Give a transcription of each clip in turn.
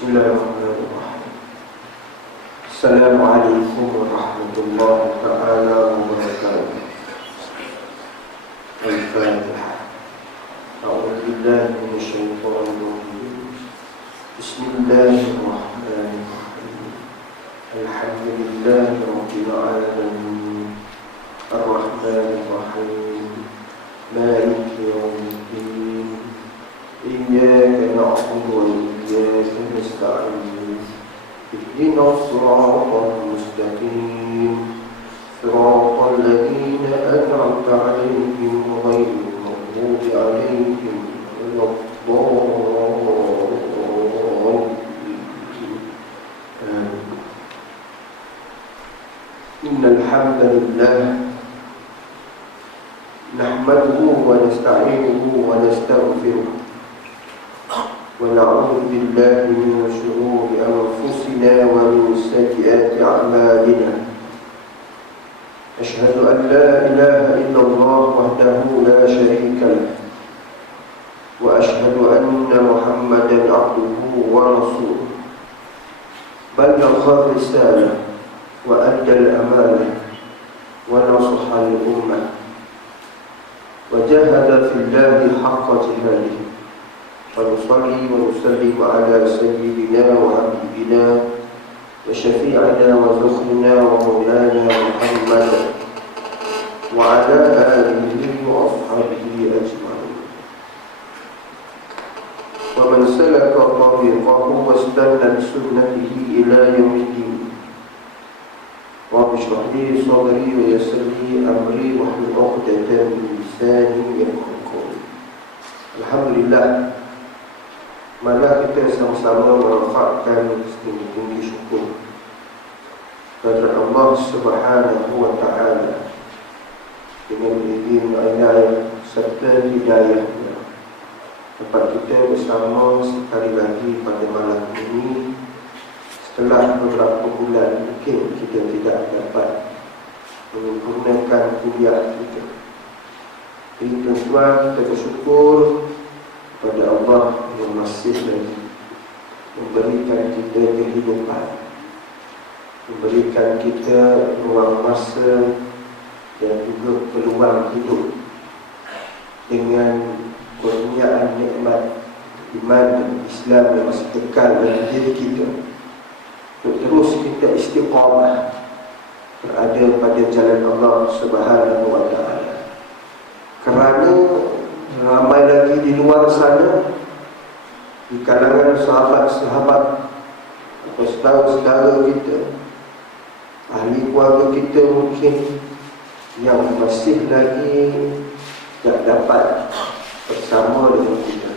Bismillahirrahmanirrahim. Assalamualaikum warahmatullahi ta'ala wabarakatuh. Al-Fatihah. A'udzu billahi minasyaitonir rajim. Bismillahirrahmanirrahim. Alhamdulillahi rabbil alamin. Ar-Rahmanir Rahim. Maliki yaumiddin. Iyyaka na'budu wa iyyaka nasta'in. Ihdinas siratal mustaqim. Siratal ladzina an'amta 'alaihim ghairil maghdubi 'alaihim waladdallin. Innal hamdalillah nahmaduhu wa nasta'inuhu wa nastaghfiruh. ونعوذ بالله من شرور أنفسنا ومن سيئات أعمالنا. أشهد أن لا إله إلا الله وحده لا شريك له، وأشهد أن محمدا عبده ورسوله. بلغ الرسالة وأدى الأمانة ونصح الأمة وجاهد في الله حق جهاده. ونصلي ونسلم على سيدنا وحبيبنا وشفيعنا وزخرنا ومولانا محمد وعلى آله وأصحابه أجمعين، ومن سلك طريقه واستنى بسنته إلى يوم الدين. رب اشرح لي صدري ويسر لي أمري واحلل عقدة من لساني يفقهوا قولي. Alhamdulillah, mana kita sama-sama memanfaatkan setinggi-tinggi syukur kepada Allah Subhanahu wa Ta'ala dengan izin ayat serta hidayahnya, dapat kita bersama sekali lagi pada malam ini setelah beberapa bulan mungkin kita tidak dapat menyempurnakan kuliah kita. Jadi tuan-tuan, kita bersyukur pada Allah yang masih lagi memberikan kita kehidupan, memberikan kita ruang masa dan juga peluang hidup dengan kurniaan nikmat iman dan Islam yang masih kekal dalam diri kita, untuk terus kita istiqamah berada pada jalan Allah Subhanahu wa Ta'ala. Kerana ramai lagi di luar sana, di kalangan sahabat-sahabat atau saudara-saudara kita, ahli keluarga kita mungkin yang masih lagi tak dapat bersama dengan kita.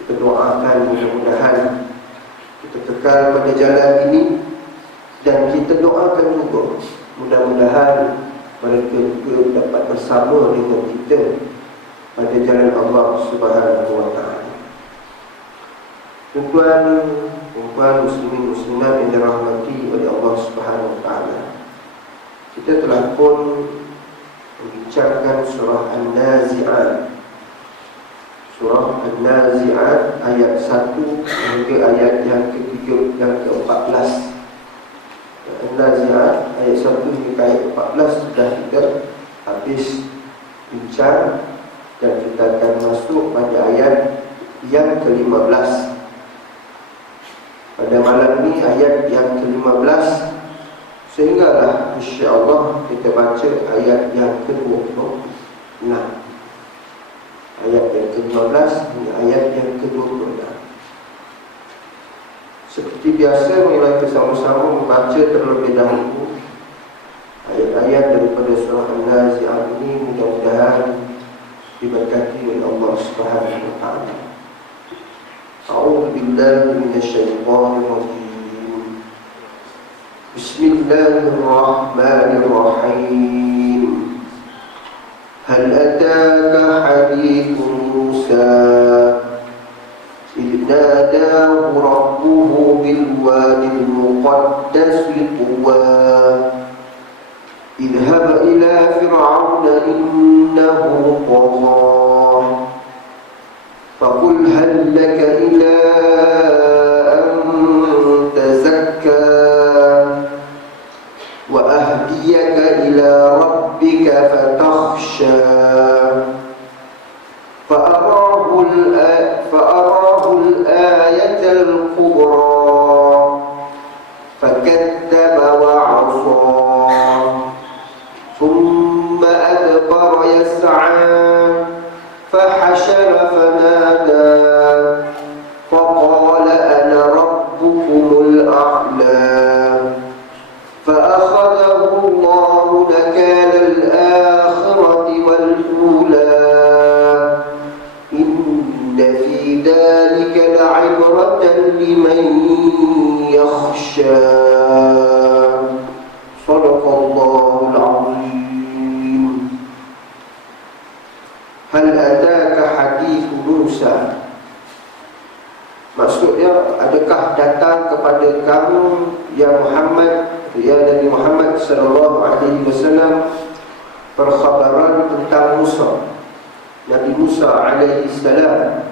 Kita doakan mudah-mudahan kita kekal pada jalan ini, dan kita doakan juga mudah-mudahan mereka juga dapat bersama dengan kita pada jalan Allah Subhanahu wa Ta'ala. Tuan-tuan muslimin muslimat yang dirahmati oleh Allah Subhanahu wa Ta'ala, kita telah pun membincangkan surah An-Nazi'at. Surah An-Nazi'at ayat 1 hingga ayat yang ke-14. An-Nazi'at ayat 1 hingga ayat 14 sudah kita habis bincang, dan kita akan masuk pada ayat yang ke-15. Pada malam ini ayat yang ke-15, sehinggalah insya-Allah kita baca ayat yang ke-26. Ayat yang ke-15 hingga ayat yang ke-26. Seperti biasa, mari kita sama-sama membaca terlebih dahulu ayat-ayat daripada surah An-Nazi'at ini, mudah-mudahan diberkati oleh Allah Subhanahu wa Ta'ala. A'udzu billahi minasyaitonir rajim. Bismillahirrahmanirrahim. Hal ataka hadithu Musa idh nadahu rabbuhu bil wadil muqaddas tuwa idhhab ila fir'auna innahu tagha faqul hal laka ila an فحشر فنادى فقال أنا ربكم الأعلى فأخذه الله نكال الآخرة والأولى إن في ذلك لعبرة لمن يخشى صدق الله العظيم. هل أتاك حديث موسى. Maksudnya, adakah datang kepada kamu ya Muhammad, ya Nabi Muhammad sallallahu alaihi wasallam, perkhabaran tentang Musa, Nabi Musa alaihi salam.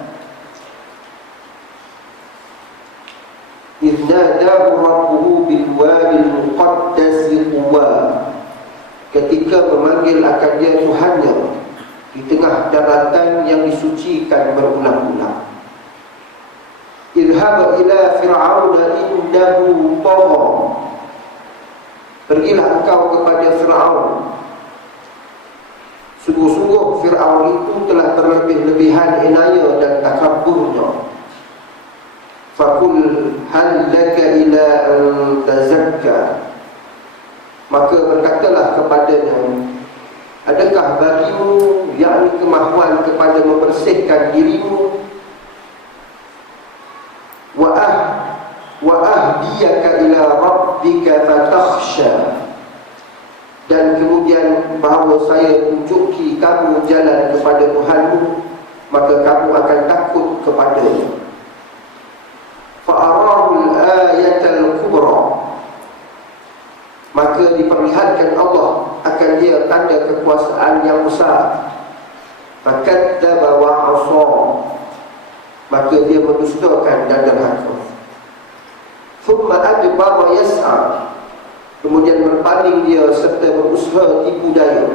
إذ ناداه ربه بالوادي المقدس طوى, ketika memanggil akan dia Tuhannya di tengah daratan yang disucikan berulang-ulang. Idhab ila fir'auna innahu tagha, pergilah engkau kepada Fir'aun, sungguh-sungguh Fir'aun itu telah berlebih-lebihan inaya dan takabburnya. Faqul hal laka ila an tazakka, maka berkatalah kepadanya, adakah bagimu yakni kemahuan kepada membersihkan dirimu, wa ahdiyaka ila rabbika fatakhsha, dan kemudian bahawa saya tunjuki kamu jalan kepada Tuhanmu, maka kamu akan takut kepadanya. Fa'arahu al-ayatal kubra, maka diperlihatkan Allah akan dia tanda kekuasaan yang besar. Fakadzdzaba wa 'asa, maka dia mendustakan dan derhaka. Thumma adbara yas'a, kemudian berpaling dia serta berusaha tipu daya.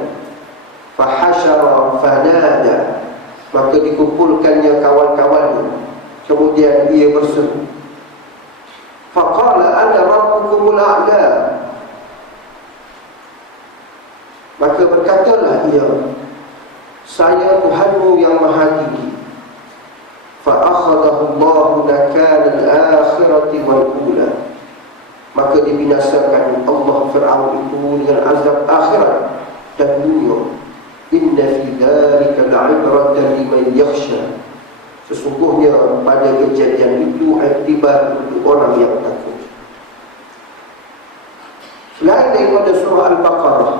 Fahashara fanada, maka dikumpulkannya kawan-kawannya, kemudian dia berseru. Faqala ana rabbukumul a'la, maka berkatalah ia, saya Tuhanmu yang maha tinggi. Fa'akhadahu Allahu nakal al-akhirati wal-ula, maka dibinasakan Allah Fir'aun itu dengan azab akhirat dan dunia. Inna fi dzalika la'ibratan liman yakhsha, sesungguhnya pada kejadian itu iktibar untuk orang yang takut. Selain daripada surah Al-Baqarah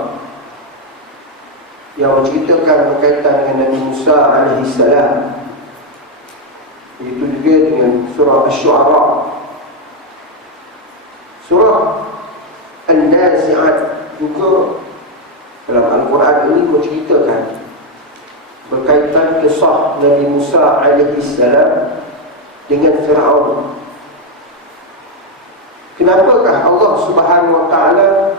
yang menceritakan berkaitan dengan Nabi Musa alaihi salam, itu juga dengan surah Asy-Syu'ara, surah An-Nazi'at juga dalam Al-Quran ini menceritakan berkaitan kisah Nabi Musa alaihi salam dengan Fir'aun. Kenapakah Allah Subhanahu wa taala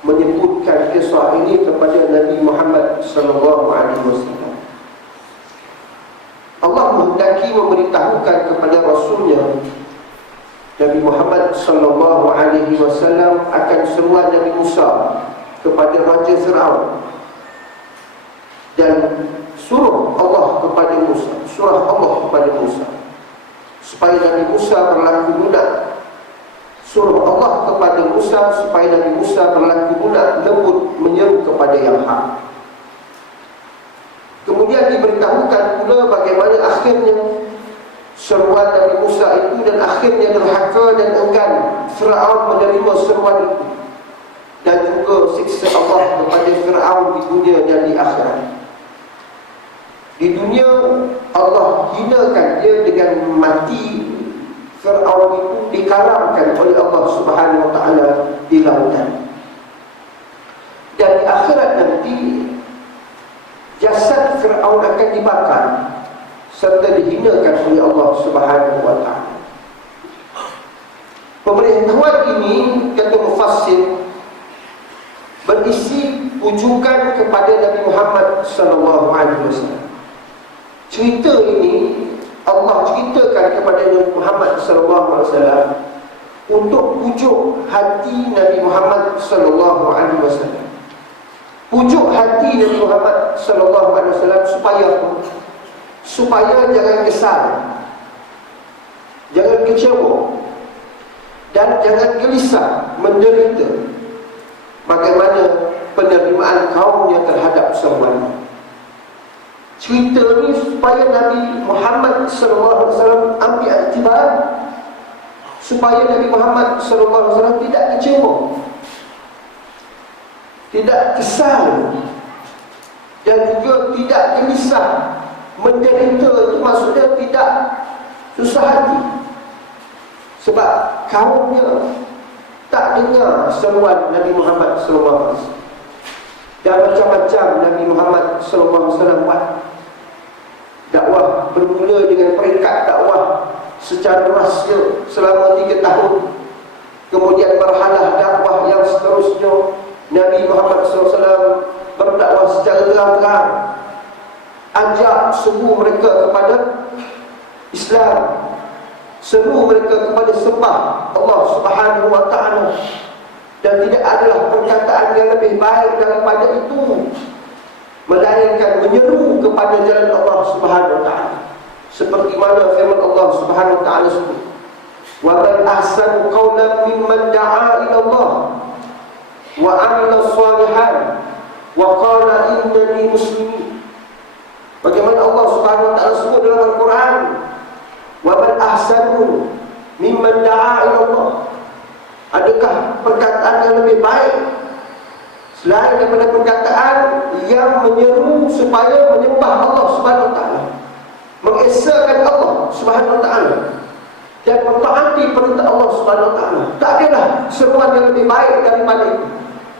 menyebutkan kisah ini kepada Nabi Muhammad sallallahu alaihi wasallam? Allah menghendaki memberitahukan kepada Rasulnya Nabi Muhammad sallallahu alaihi wasallam akan seruan Nabi Musa kepada Raja Fir'aun, dan surah Allah kepada Musa supaya Nabi Musa berlaku lunak. Surah Allah kepada Musa supaya Nabi Musa berlaku lunak, lembut, menyeru kepada yang hak. Kemudian diberitahukan pula bagaimana akhirnya seruan Nabi Musa itu, dan akhirnya derhaka dan enggan Fir'aun menerima seruan itu, dan juga siksa Allah kepada Fir'aun di dunia dan di akhirat. Di dunia Allah hinakan dia dengan mati. Fir'aun itu dikaramkan oleh Allah Subhanahu wa taala di lautan. Dan di akhirat nanti jasad Fir'aun akan dibakar serta dihinakan oleh Allah Subhanahu wa taala. Pemberitahuan ini, kata mufassir, berisi pujukan kepada Nabi Muhammad sallallahu alaihi wasallam. Cerita ini Allah ceritakan kepada Nabi Muhammad sallallahu alaihi wasallam untuk pujuk hati Nabi Muhammad sallallahu alaihi wasallam. Pujuk hati Nabi Muhammad sallallahu alaihi wasallam supaya apa? supaya jangan kesal, jangan kecewa, dan jangan gelisah, menderita. Bagaimana penerimaan kaumnya terhadap seruannya. Cerita ni supaya Nabi Muhammad SAW ambil iktibar, supaya Nabi Muhammad SAW tidak kecewa, tidak kesal, dan juga tidak gelisah, menderita. Itu maksudnya tidak susah hati, sebab kaumnya tak dengar seruan Nabi Muhammad SAW. Dan macam-macam Nabi Muhammad SAW buat. Dakwah bermula dengan peringkat dakwah secara rahsia selama 3 tahun. Kemudian marhalah dakwah yang seterusnya, Nabi Muhammad SAW berdakwah secara terang-terang, ajak seru mereka kepada Islam, seru mereka kepada sembah Allah Subhanahu wa ta'ala. Dan tidak adalah perkataan yang lebih baik daripada itu, melainkan menyeru kepada jalan Allah Subhanahu wa ta'ala. Seperti mana firman Allah Subhanahu wa ta'ala sebut, wa man ahsanu qawlan mimman da'a ila Allah wa 'amila shalihan wa qala innani muslimin. Bagaimana Allah Subhanahu wa ta'ala sebut dalam Al-Quran, wa man ahsanu mimman da'a ila Allah. Adakah perkataan yang lebih baik selain daripada perkataan yang menyeru supaya menyembah Allah Subhanahu wa ta'ala, mengesahkan Allah Subhanahu wa ta'ala, dan mentaati perintah Allah Subhanahu wa ta'ala? Tak adalah seruan yang lebih baik daripada itu.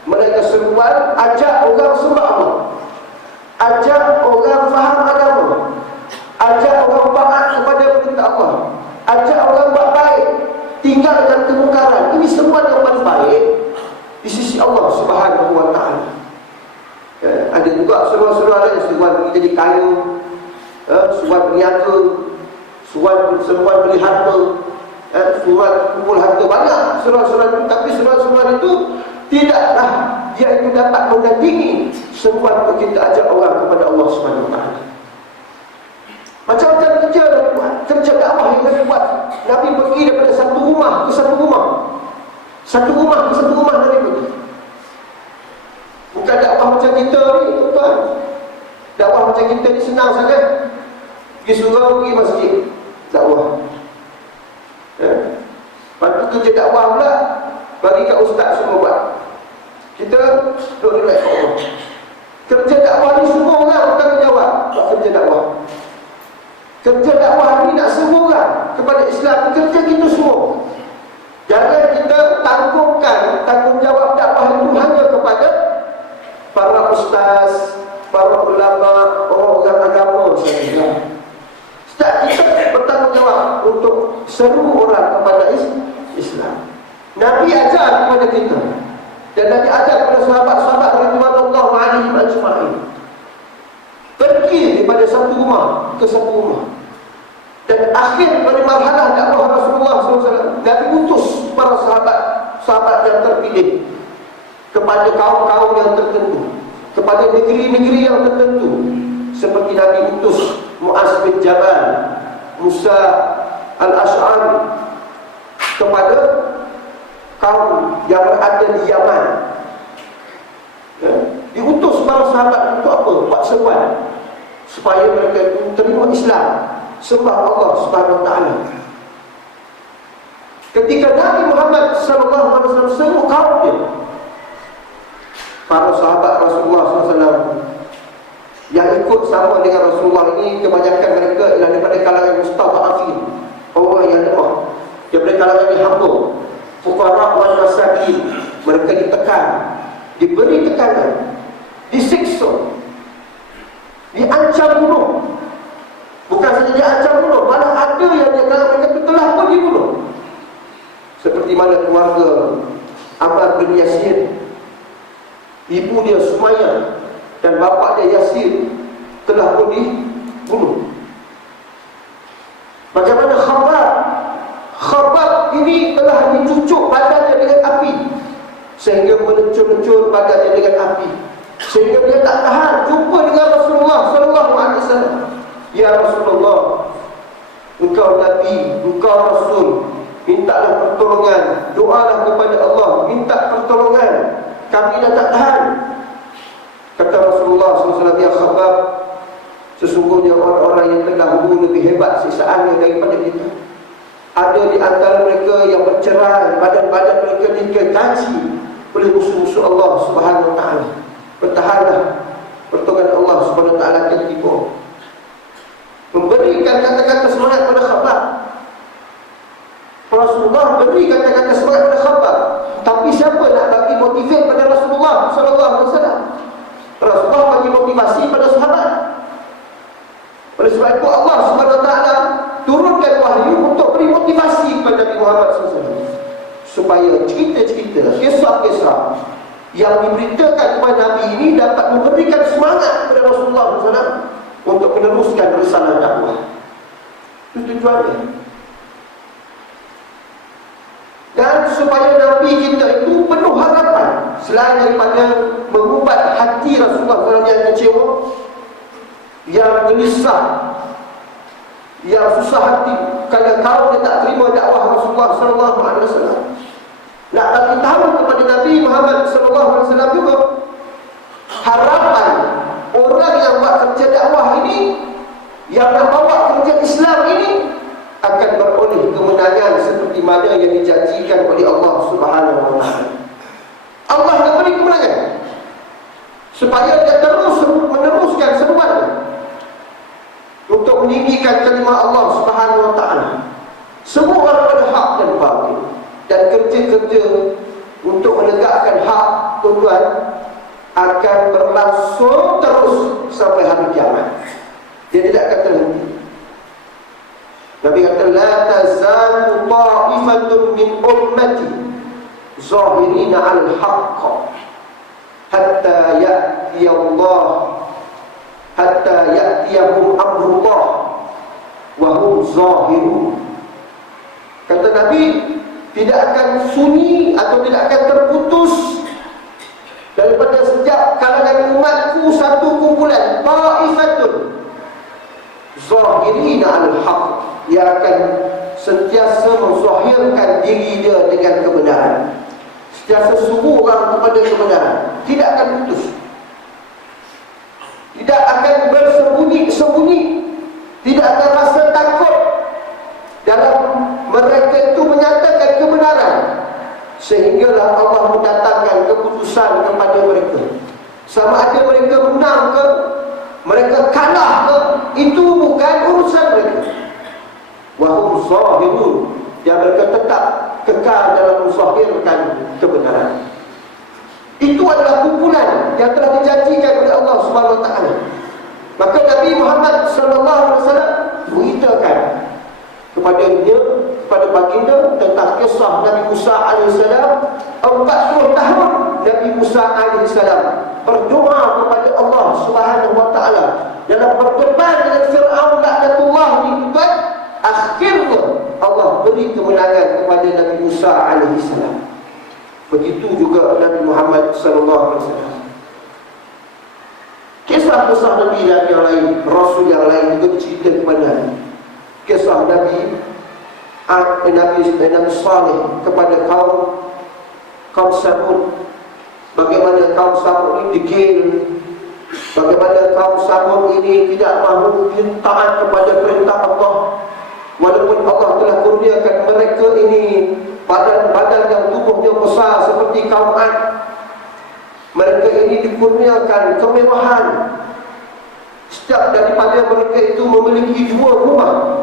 Mereka seruan ajak orang sembah Allah, ajak orang faham agama, ajak orang taat kepada perintah Allah, ajak orang buat baik, tinggalkan kemungkaran. Ini seruan yang paling baik di sisi Allah Subhanahu wa ta'ala. Ada juga seruan-seruan lain, seruan pergi jadi kaya, seruan berniaga, seruan beli harta, seruan kumpul harta. Banyak seruan-seruan itu, tapi seruan-seruan itu tidaklah dia itu dapat menandingi seruan untuk kita ajak orang kepada Allah Subhanahu wa ta'ala. Macam-macam kerja Nabi buat, kerja dakwah yang Nabi buat. Nabi pergi daripada satu rumah ke satu rumah, satu rumah ke satu rumah Nabi pergi. Bukan dakwah macam kita ni, tuan. Dakwah macam kita ni senang sangat. Pergi surau, pergi masjid, dakwah. Lepas tu kerja dakwah pula bagi kat ustaz semua buat. Kita duduk relax kat rumah. Kerja dakwah ni semua orang bertanggungjawab buat kerja dakwah. Kerja dakwah ni nak semua orang kepada Islam, kerja kita semua. Jangan kita tangguhkan tanggungjawab dakwah itu hanya kepada para ustaz, para ulama, orang agama sahaja. Setiap kita bertanggungjawab untuk seru orang kepada Islam. Nabi ajar kepada kita, dan Nabi ajar kepada sahabat-sahabat radhiyallahu anhum ajma'in. Pergi daripada satu rumah ke satu rumah. Dan akhir dari marhalah dakwah Rasulullah SAW, Nabi utus para sahabat yang terpilih kepada kaum-kaum yang tertentu, kepada negeri-negeri yang tertentu. Seperti Nabi utus Mu'az bin Jabal, Musa al-Ash'ari kepada kaum yang berada di Yaman. Diutus para sahabat untuk apa? Buat seruan supaya mereka terima Islam, sembah Allah Subhanahu wa ta'ala. Ketika Nabi Muhammad SAW seru kaum dia, para sahabat Rasulullah SAW yang ikut sama dengan Rasulullah ini, kebanyakan mereka ialah daripada kalangan mustada'afin, orang yang lemah, daripada kalangan yang hamba, fuqara wal masakin. Mereka ditekan, diberi tekanan, disiksa, diancam bunuh. Bukan saja diancam bunuh, malah ada yang di antara mereka telah pun dibunuh. Seperti mana keluarga Ammar bin Yasir, ibu dia Sumayyah dan bapa dia Yasir telah pun dibunuh. Bagaimana Khabbab ini telah dicucuk badannya dengan api, sehingga melecur-lecur badannya dengan api, sehingga dia tak tahan jumpa dengan Rasulullah SAW. Ya Rasulullah, Nabi, engkau Rasul, mintalah pertolongan, doalah kepada Allah, minta pertolongan, kami dah tak tahan. Kata Rasulullah SAW, ya Khabbab, sesungguhnya orang-orang yang terdahulu lebih hebat siksaannya daripada kita. Ada di antara mereka yang bercerai, badan-badan mereka digaji oleh musuh-musuh Allah Subhanahu Wa Taala. Bertahanlah, pertolongan Allah Subhanahu Wa Taala akan tiba. Memberikan kata-kata semangat pada Khabbab. Rasulullah beri kata-kata semangat pada Khabbab. Tapi siapa nak bagi motivasi pada Rasulullah SAW? Rasulullah bagi motivasi pada sahabat. Oleh sebab itu Allah Subhanahu Wa Taala turunkan wahyu untuk beri motivasi kepada Nabi Muhammad SAW, supaya cerita-cerita, kisah-kisah yang diberitakan kepada Nabi ini dapat memberikan semangat kepada Rasulullah SAW untuk meneruskan risalah dakwah. Itu tujuannya. Dan supaya Nabi kita itu penuh harapan, selain daripada mengubat hati Rasulullah SAW yang kecewa, yang gelisah, yang susah hati kalau kaum dia tak terima dakwah Rasulullah SAW. Nak bagi tahu kepada Nabi Muhammad SAW juga harapan orang yang buat kerja dakwah ini, yang nak bawa kerja Islam ini, akan beroleh kemenangan seperti mana yang dijanjikan oleh Allah Subhanahu Wa Taala. Allah nak beri kemenangan supaya dia terus meneruskan seruannya untuk meninggikan kalimah Allah Subhanahu Wa Taala. Semua orang ada hak dan batil, dan kerja-kerja untuk menegakkan hak tuan-tuan akan berlangsung terus sampai hari kiamat. Dia tidak akan terhenti. Nabi kata, la tazalu ta'ifatun min ummati zahirina 'alal haqq hatta ya'ti Allah, hatta ya'tiyahum amrullah wa hum zahirun. Kata Nabi, tidak akan sunyi atau tidak akan terputus daripada sejak kalangan umatku satu kumpulan, ta'ifatun zahirina 'alal haqq, yang akan sentiasa menzahirkan diri dia dengan kebenaran, sentiasa sungguh orang kepada kebenaran, tidak akan putus, tidak akan bersembunyi-sembunyi, tidak akan rasa takut dalam mereka itu menyatakan kebenaran, sehinggalah Allah mendatangkan keputusan kepada mereka. Sama ada mereka menang ke, mereka kalah ke, itu bukan urusan mereka. Wahum zahirun, yang mereka tetap kekal dalam menzahirkan kebenaran. Itu adalah kumpulan yang telah dijanjikan oleh Allah Subhanahu Wa Taala. Maka Nabi Muhammad SAW beritakan kepada baginda tentang kisah Nabi Musa AS. 40 tahun Nabi Musa AS berdoa kepada Allah Subhanahu Wa Taala dalam berdebat dengan Fir'aun laknatullah ni, tuan. Akhirnya Allah beri kemenangan kepada Nabi Musa AS. Begitu juga Nabi Muhammad SAW. Kisah-kisah Nabi yang lain, Rasul yang lain juga dicerita kepada kisah Nabi Saleh kepada kaum Samud. Bagaimana kaum Samud ini degil, bagaimana kaum Samud ini tidak mahu taat kepada perintah Allah, walaupun Allah telah kurniakan mereka ini badan-badan yang tubuhnya besar seperti kaum Ad. Mereka ini dikurniakan kemewahan. Setiap daripada mereka itu memiliki 2 rumah.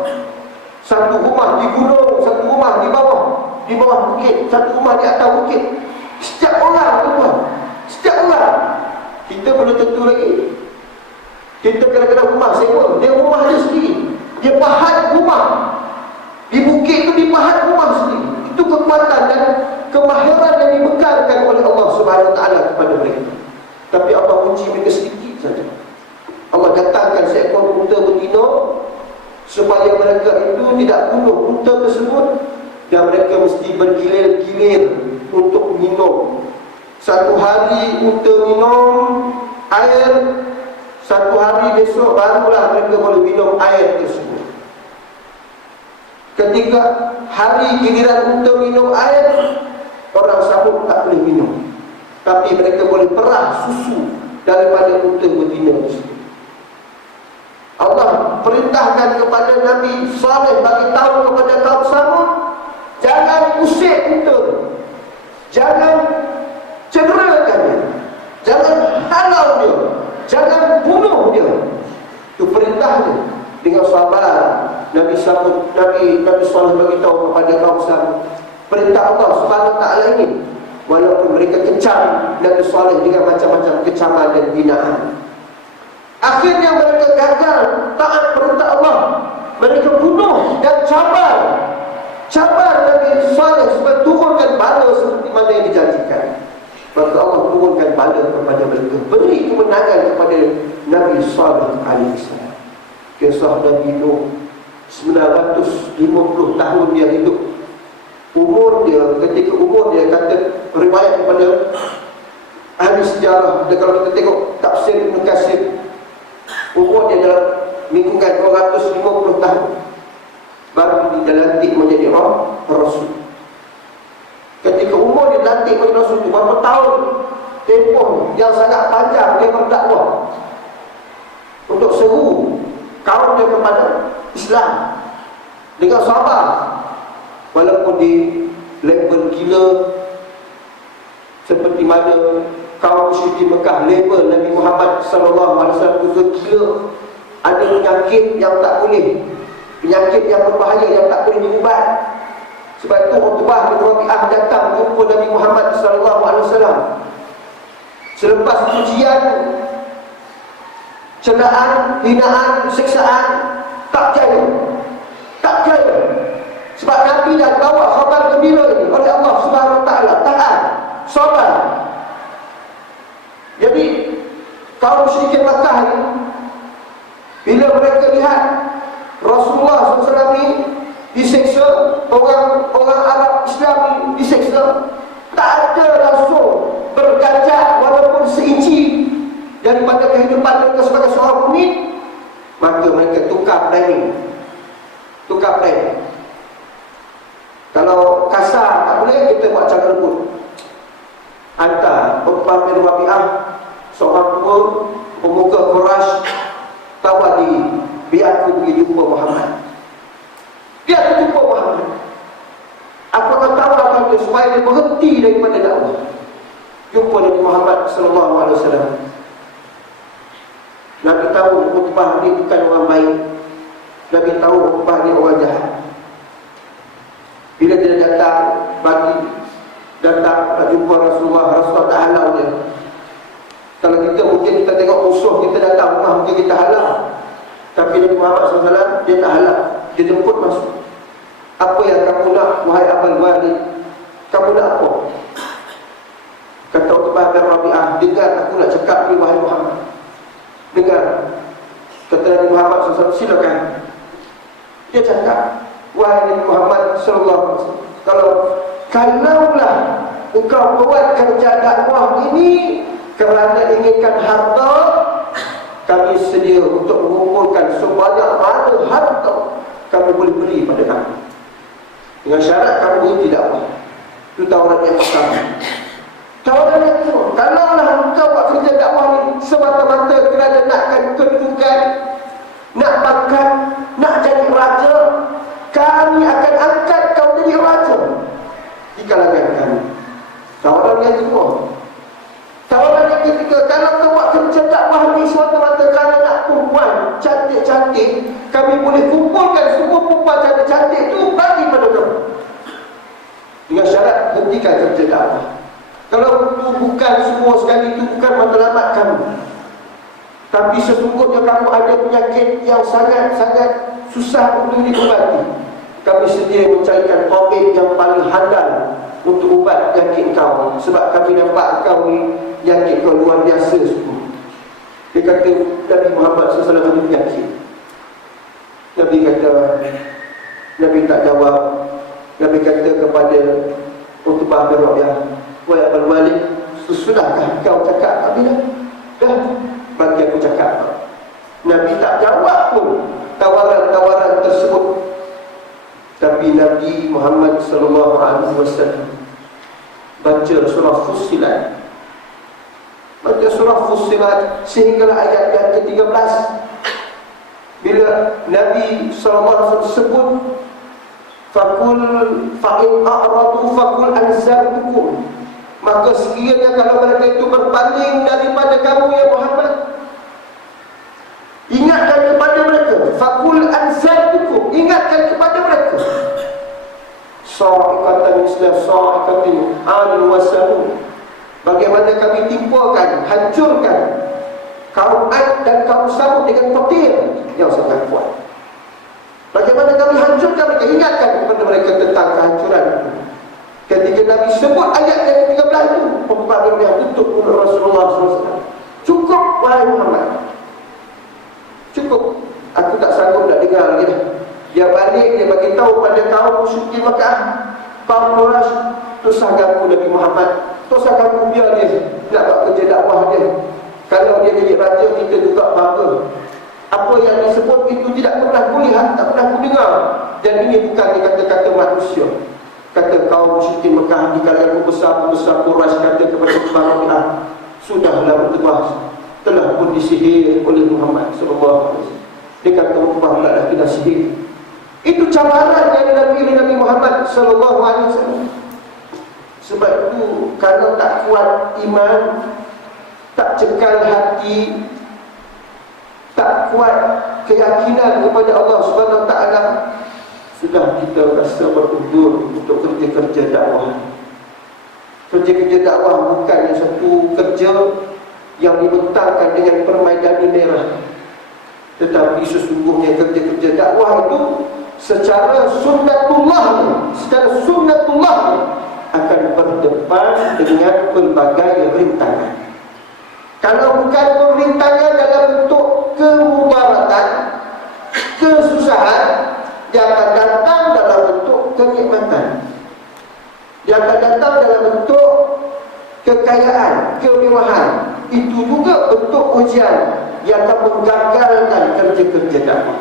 Satu rumah di gunung, satu rumah di bawah bukit, satu rumah di atas bukit. Setiap orang, tuan, setiap orang. Kita belum tentu lagi. Kita kadang-kadang rumah sewa, dia rumah dia sendiri, dia pahat rumah di bukit itu, dia pahat rumah sendiri. Itu kekuatan dan kemahiran yang dibekalkan oleh Allah Subhanahu Wa Taala kepada mereka. Tapi Allah uji mereka sedikit saja. Allah datangkan seekor unta betina supaya mereka itu tidak bunuh unta tersebut, dan mereka mesti bergilir-gilir untuk minum. Satu hari unta minum air, satu hari besok barulah mereka boleh minum air tersebut. Ketika hari giliran untuk minum air, orang Samud tak boleh minum, tapi mereka boleh perah susu daripada unta betina tersebut. Allah perintahkan kepada Nabi Saleh bagi tahu kepada kaum Samud, jangan usik unta, jangan cederakan dia, jangan halau dia, jangan bunuh dia. Itu perintahnya. Dengan sabar Nabi Saleh bagi tahu kepada kaum Samud perintah Allah Subhanahu Taala ini, walaupun mereka kecam Nabi Saleh dengan macam-macam kecaman dan hinaan. Akhirnya mereka gagal taat perintah Allah. Mereka bunuh dan cabar Nabi Saleh supaya turunkan bala seperti mana yang dijanjikan. Maka Allah turunkan bala kepada mereka, beri kemenangan kepada Nabi Saleh alaihissalam. Kisah Nabi Nuh, 950 tahun dia hidup. Ketika umur dia kata riwayat daripada ahli sejarah, dan kalau kita tengok tafsir Ibn Katsir, umur dia dalam lingkungan 250 tahun baru dilantik menjadi Rasul. Ketika umur dia dilantik menjadi Rasul itu, berapa tahun tempoh yang sangat panjang dia berdakwah untuk seru kaum dia kepada Islam dengan sabar, walaupun di label gila seperti mana kaum musyrikin Mekah label Nabi Muhammad SAW itu gila. Ada penyakit yang tak boleh, penyakit yang berbahaya yang tak boleh diubat. Sebab itu Utbah bin Rabi'ah datang jumpa Nabi Muhammad SAW. Selepas ujian, celaan, hinaan, siksaan, tak jaya. Sebab Nabi dah bawa khabar gembira ini oleh Allah Subhanahu Wa Taala, taat, sabar. Jadi kaum musyrikin Makkah ini, bila mereka lihat Rasulullah SAW ini diseksa, orang Arab Islam ini diseksa, tak ada langsung berganjak walaupun seinci daripada kehidupan mereka sebagai seorang mukmin, maka mereka tukar planning. Kalau kasar tak boleh, kita buat cara rebut. Hantar Utbah bin Rabi'ah, seorang tua pemuka Quraisy, tawari, biar aku pergi jumpa Muhammad. Aku akan tahu apa dia supaya dia berhenti daripada dakwah. Jumpa Nabi Muhammad SAW. Nabi tahu Utbah ni bukan orang baik. Nabi tahu Utbah ni orang jahat. Bila dia datang nak jumpa Rasulullah tak halau dia. Kalau kita mungkin kita tengok musuh kita datang rumah, mungkin kita halau. Tapi Nabi Muhammad SAW dia tak halau, dia jemput masuk. Apa yang kamu nak, wahai Abul Walid? Kamu nak apa? Kata Utbah bin Rabi'ah, dengar aku nak cakap ni wahai Muhammad. Dengar. Kata Nabi Muhammad SAW, silakan. Dia cakap, wahai Nabi Muhammad SAW, kalaulah engkau buat kerja dakwah ini kerana inginkan harta, kami sedia untuk mengumpulkan sebanyak mana harta kamu boleh beri pada kami, dengan syarat kamu ini dakwah. Itu tawaran yang pertama. Tawaran yang kedua, kalaulah engkau buat kerja dakwah ini semata-mata kerana nakkan kedudukan, nak pangkat, nak jadi raja, kami akan angkat kau jadi raja di kalangan kami. Tawaran yang kedua. Tawaran yang ketiga, kalau kau buat kerja dakwah ni semata-mata kerana nak perempuan cantik-cantik, kami boleh kumpulkan semua perempuan cantik-cantik itu bagi pada kau, dengan syarat hentikan kerja dakwah. Kalau itu bukan semua sekali, itu bukan matlamat kamu, tapi sesungguhnya kamu ada penyakit yang sangat-sangat susah untuk diubati, kami sedia mencarikan tabib yang paling handal untuk ubat penyakit kau. Sebab kami nampak kau ni penyakit kau luar biasa semua. Dia kata Nabi Muhammad SAW ada penyakit. Nabi kata, Nabi tak jawab. Nabi kata kepada Utbah bin Rabi'ah, wahai Abul Walid, sudahkah kau cakap? Nabi dah bagi aku cakap. Nabi tak jawab pun tawaran-tawaran tersebut. Nabi Muhammad sallallahu alaihi wasallam baca surah Fussilat. Baca surah Fussilat sehinggalah ayat yang ke-13. Bila Nabi sallallahu alaihi wasallam sebut faqul fa in a'radu faqul anzartukum, maka sekiranya kalau mereka itu berpaling daripada kamu ya Muhammad, ingatkan kepada mereka. Faqul anzartukum, ingatkan kepada mereka. Sa'ikatan misla sa'ikatin 'ad wa samud, bagaimana kami timpakan, hancurkan kaum Ad dan kaum Samud dengan petir yang sangat kuat. Bagaimana kami hancurkan mereka, ingatkan kepada mereka tentang kehancuran. Ketika Nabi sebut ayat yang ke-13 itu, pembangun yang tutup mulut Rasulullah SAW. Cukup wahai Muhammad, cukup, aku tak sanggup nak dengar lagi dah. Dia balik, dia bagi tahu pada kaum musyrikin Makkah, kaum Quraisy, terusah ganggu Nabi Muhammad, terusah ganggu biar dia nak buat kerja dakwah dia. Kalau dia jadi raja, kita juga bangga. Apa yang disebut itu tidak pernah kulihat, tak pernah kudengar. Dan ini bukan kata-kata manusia. Kata kaum musyrikin Makkah di kalangan pembesar-pembesar Quraisy kata kepada Rasulullah, sudahlah bertuah, telah pun disihir oleh Muhammad sallallahu alaihi wasallam. Dia kata Rasulullah dah kena sihir. Itu cabaran yang Nabi Muhammad sallallahu alaihi wasallam. Sebab itu kalau tak kuat iman, tak cekal hati, tak kuat keyakinan kepada Allah Subhanahu Wa Taala, sudah kita rasa berundur untuk kerja-kerja dakwah. Kerja-kerja dakwah bukannya satu kerja yang dibentangkan dengan permaidani merah, tetapi sesungguhnya kerja-kerja dakwah itu secara sunnatullah akan berdepan dengan berbagai rintangan. Kalau bukan rintangan dalam bentuk kemudaratan, kesusahan, dia akan datang dalam bentuk kenikmatan. Dia akan datang dalam bentuk kekayaan, kemewahan. Itu juga bentuk ujian yang akan menggagalkan kerja-kerja dakwah.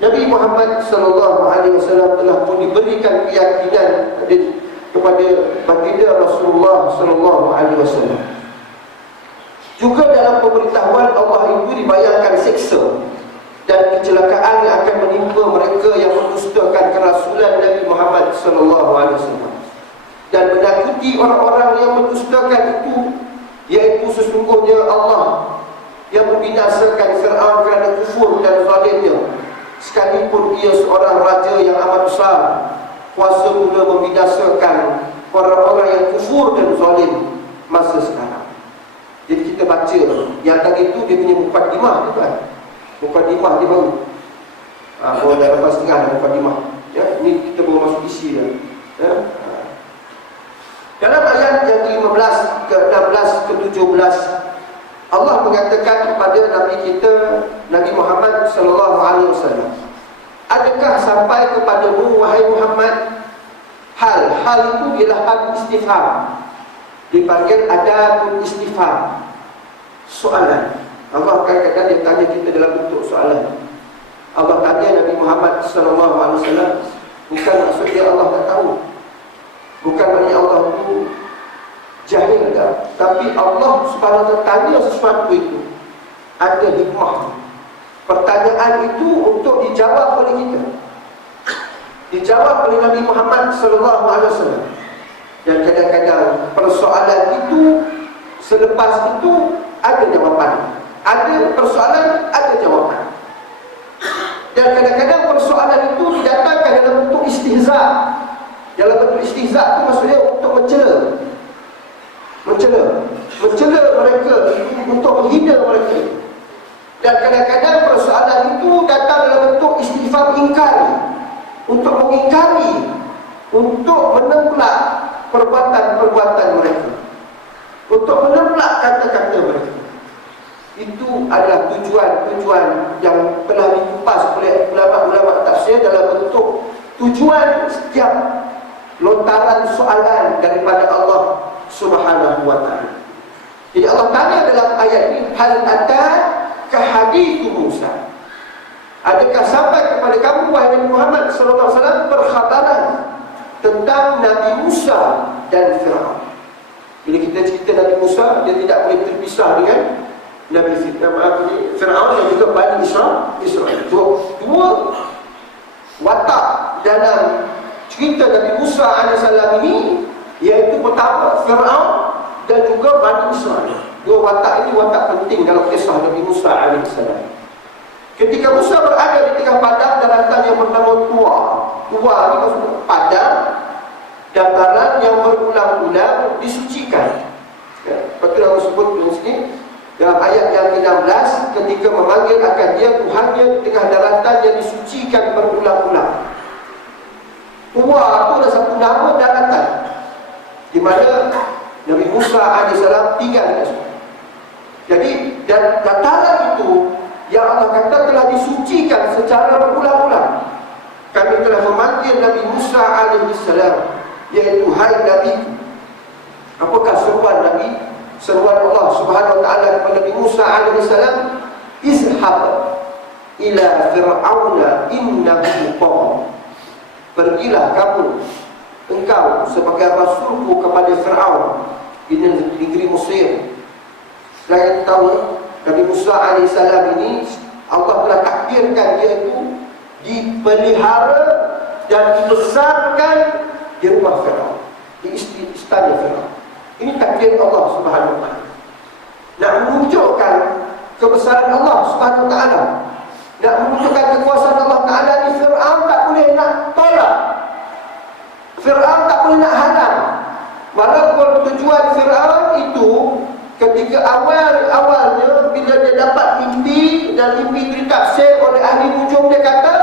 Nabi Muhammad sallallahu alaihi wasallam telah pun diberikan keyakinan kepada baginda Rasulullah sallallahu alaihi wasallam. Juga dalam pemberitahuan Allah itu dibayangkan siksa dan kecelakaan yang akan menimpa mereka yang mendustakan kerasulan Nabi Muhammad sallallahu alaihi wasallam. Dan menakuti orang-orang yang mendustakan itu, yaitu sesungguhnya Allah yang membinasakan Fir'aun kerana kufur dan zalimnya. Sekalipun ia seorang raja yang amat besar, kuasa pula membinasakan orang-orang yang kufur dan zalim masa sekarang. Jadi kita baca yang tadi itu dia punya mukadimah tu kan. Mukadimah dia baru. Baru dah lepas setengah dah mukadimah. Ya, ini kita baru masuk isi dah. Ya. Dalam ayat yang ke-15, ke-16, ke-17, Allah mengatakan kepada Nabi kita, Nabi Muhammad sallallahu alaihi wasallam, adakah sampai kepadamu wahai Muhammad hal itu ialah hal istifham, dipanggil adatul istifham, soalan. Allah kadang-kadang dia tanya kita dalam bentuk soalan. Allah tanya Nabi Muhammad sallallahu alaihi wasallam, bukan maksudnya Allah tak tahu, bukan maknanya Allah itu jahil dah, tapi Allah Subhanahu wa taala tanya sesuatu itu ada hikmah. Pertanyaan itu untuk dijawab oleh kita, dijawab oleh Nabi Muhammad sallallahu alaihi wasallam. Dan kadang-kadang persoalan itu selepas itu ada jawapan, ada persoalan, ada jawapan. Dan kadang-kadang persoalan itu didatangkan dalam bentuk istihza. Dalam bentuk istihza itu maksudnya untuk mencela mereka, untuk menghina mereka. Dan kadang-kadang persoalan itu datang dalam bentuk istifham ingkari, untuk mengingkari, untuk menemplak perbuatan-perbuatan mereka, untuk menemplak kata-kata mereka. Itu adalah tujuan-tujuan yang telah dikupas oleh ulama-ulama tafsir dalam bentuk tujuan setiap lontaran soalan daripada Allah Subhanahu wa ta'ala. Jadi Allah tanya dalam ayat ini, hal ata ka hadithu Musa, Adakah sampai kepada kamu wahai Nabi Muhammad sallallahu alaihi wasallam perkhataran tentang Nabi Musa dan Fir'aun? Bila kita cerita Nabi Musa, dia tidak boleh terpisah dengan Nabi Fir'aun dan juga Bani Israel. Dua watak dalam cerita Nabi Musa AS ini, iaitu pertama Fir'aun dan juga Bani Israel. Dua watak ini watak penting dalam kisah Nabi Musa AS. Ketika Musa berada di tengah padang daratan yang bernama Tuwa ini maksudnya padang dataran yang berulang-ulang disucikan. Lepas tu Allah sebut di sini dalam ayat yang ke-16, ketika memanggil akan dia Tuhannya di tengah daratan yang disucikan berulang-ulang. Tuwa itu adalah satu nama daratan di mana Nabi Musa AS tinggal di situ. Jadi dataran itu yang Allah kata telah disucikan secara berulang-ulang. Kami telah memanggil Nabi Musa AS, iaitu hai Nabi. Apakah seruan Nabi? Seruan Allah Subhanahu wa taala kepada Nabi Musa AS, izhab ila fir'auna innahu tagha. Pergilah kamu, engkau sebagai rasulku kepada Fir'aun di negeri Mesir. Selain tahu Nabi Musa AS ini Allah telah takdirkan dia itu dipelihara dan dibesarkan di rumah Fir'aun, di istana Fir'aun. Ini takdir Allah Subhanahu wa taala. Nak menunjukkan kebesaran Allah Subhanahu wa taala, nak menunjukkan kekuasaan Allah Taala ni, Fir'aun tak boleh nak tolak, Fir'aun tak boleh nak halang. Walaupun tujuan Fir'aun itu ketika awalnya bila dia dapat mimpi dan mimpi itu ditafsir oleh ahli nujum, dia kata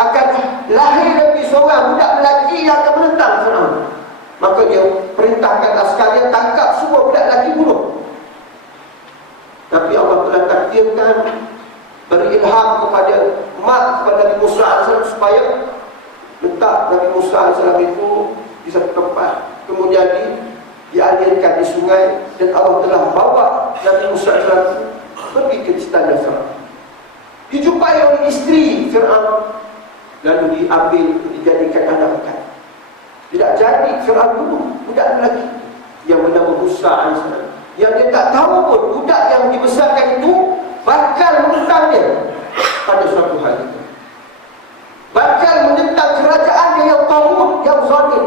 akan lahir lagi seorang budak lelaki yang akan menentang Fir'aun. Maka dia perintahkan askar dia tangkap semua budak lelaki, bunuh. Tapi Allah telah takdirkan, beri ilham kepada Nabi Musa AS supaya letak Nabi Musa AS itu di satu tempat, kemudian dialirkan di sungai, dan Allah telah bawa Nabi Musa AS pergi ke istana Fir'aun. Dijumpai oleh isteri Fir'aun, lalu diambil, dijadikan anak angkat. Tidak jadi Fir'aun dulu budak lelaki yang bernama Musa AS, yang dia tak tahu pun budak yang dibesarkan itu bakal menentang dia pada suatu hari, bakal menentang kerajaan dia yang tagut, yang zalim.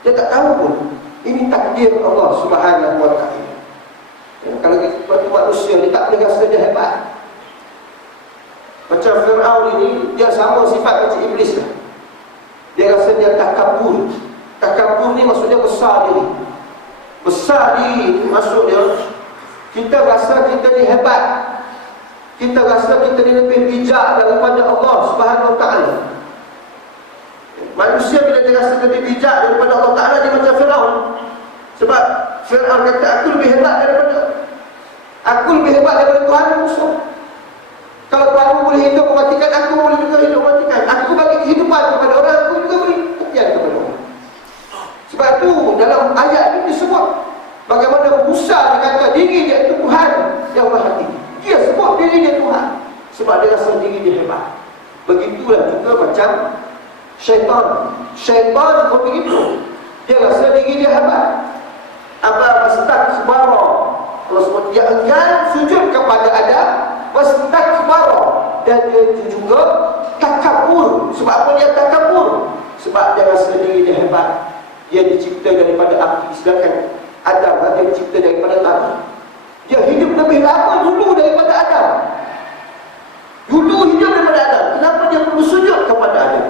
Dia tak tahu pun. Ini takdir Allah Subhanahu wa taala. Kalau kita manusia, dia tak boleh rasa dia hebat. Macam Fir'aun ini, dia sama sifat macam iblis lah. Dia rasa dia takabur. Takabur ni maksudnya besar diri. Besar diri maksudnya kita rasa kita ni hebat, kita rasa kita ni lebih bijak daripada Allah Subhanahu wa taala. Manusia bila dia rasa lebih bijak daripada Allah Ta'ala, dia macam Fir'aun. Sebab Fir'aun kata, aku lebih hebat daripada Tuhan Musa. Kalau Tuhan boleh hidup mematikan, aku boleh juga hidup mematikan. Aku bagi kehidupan kepada orang, aku juga beri kematian kepada orang. Sebab itu dalam ayat ini disebut bagaimana Musa dia kata diri dia itu Tuhan yang Maha Tinggi. Dia sebut diri dia Tuhan sebab dia rasa diri dia hebat. Begitulah juga macam Syaitan pun begitu. Dia rasa diri dia hebat. Wastakbara, Allah sebut dia enggan sujud kepada Adam. Wastakbara, dan dia juga takabur. Sebab apa dia takabur? Sebab dia rasa diri dia hebat. Dia dicipta daripada api, sedangkan Adam dia dicipta daripada tanah. Dia hidup lebih lama dulu daripada Adam. Dulu hidup daripada Adam. Kenapa dia perlu sujud kepada Adam?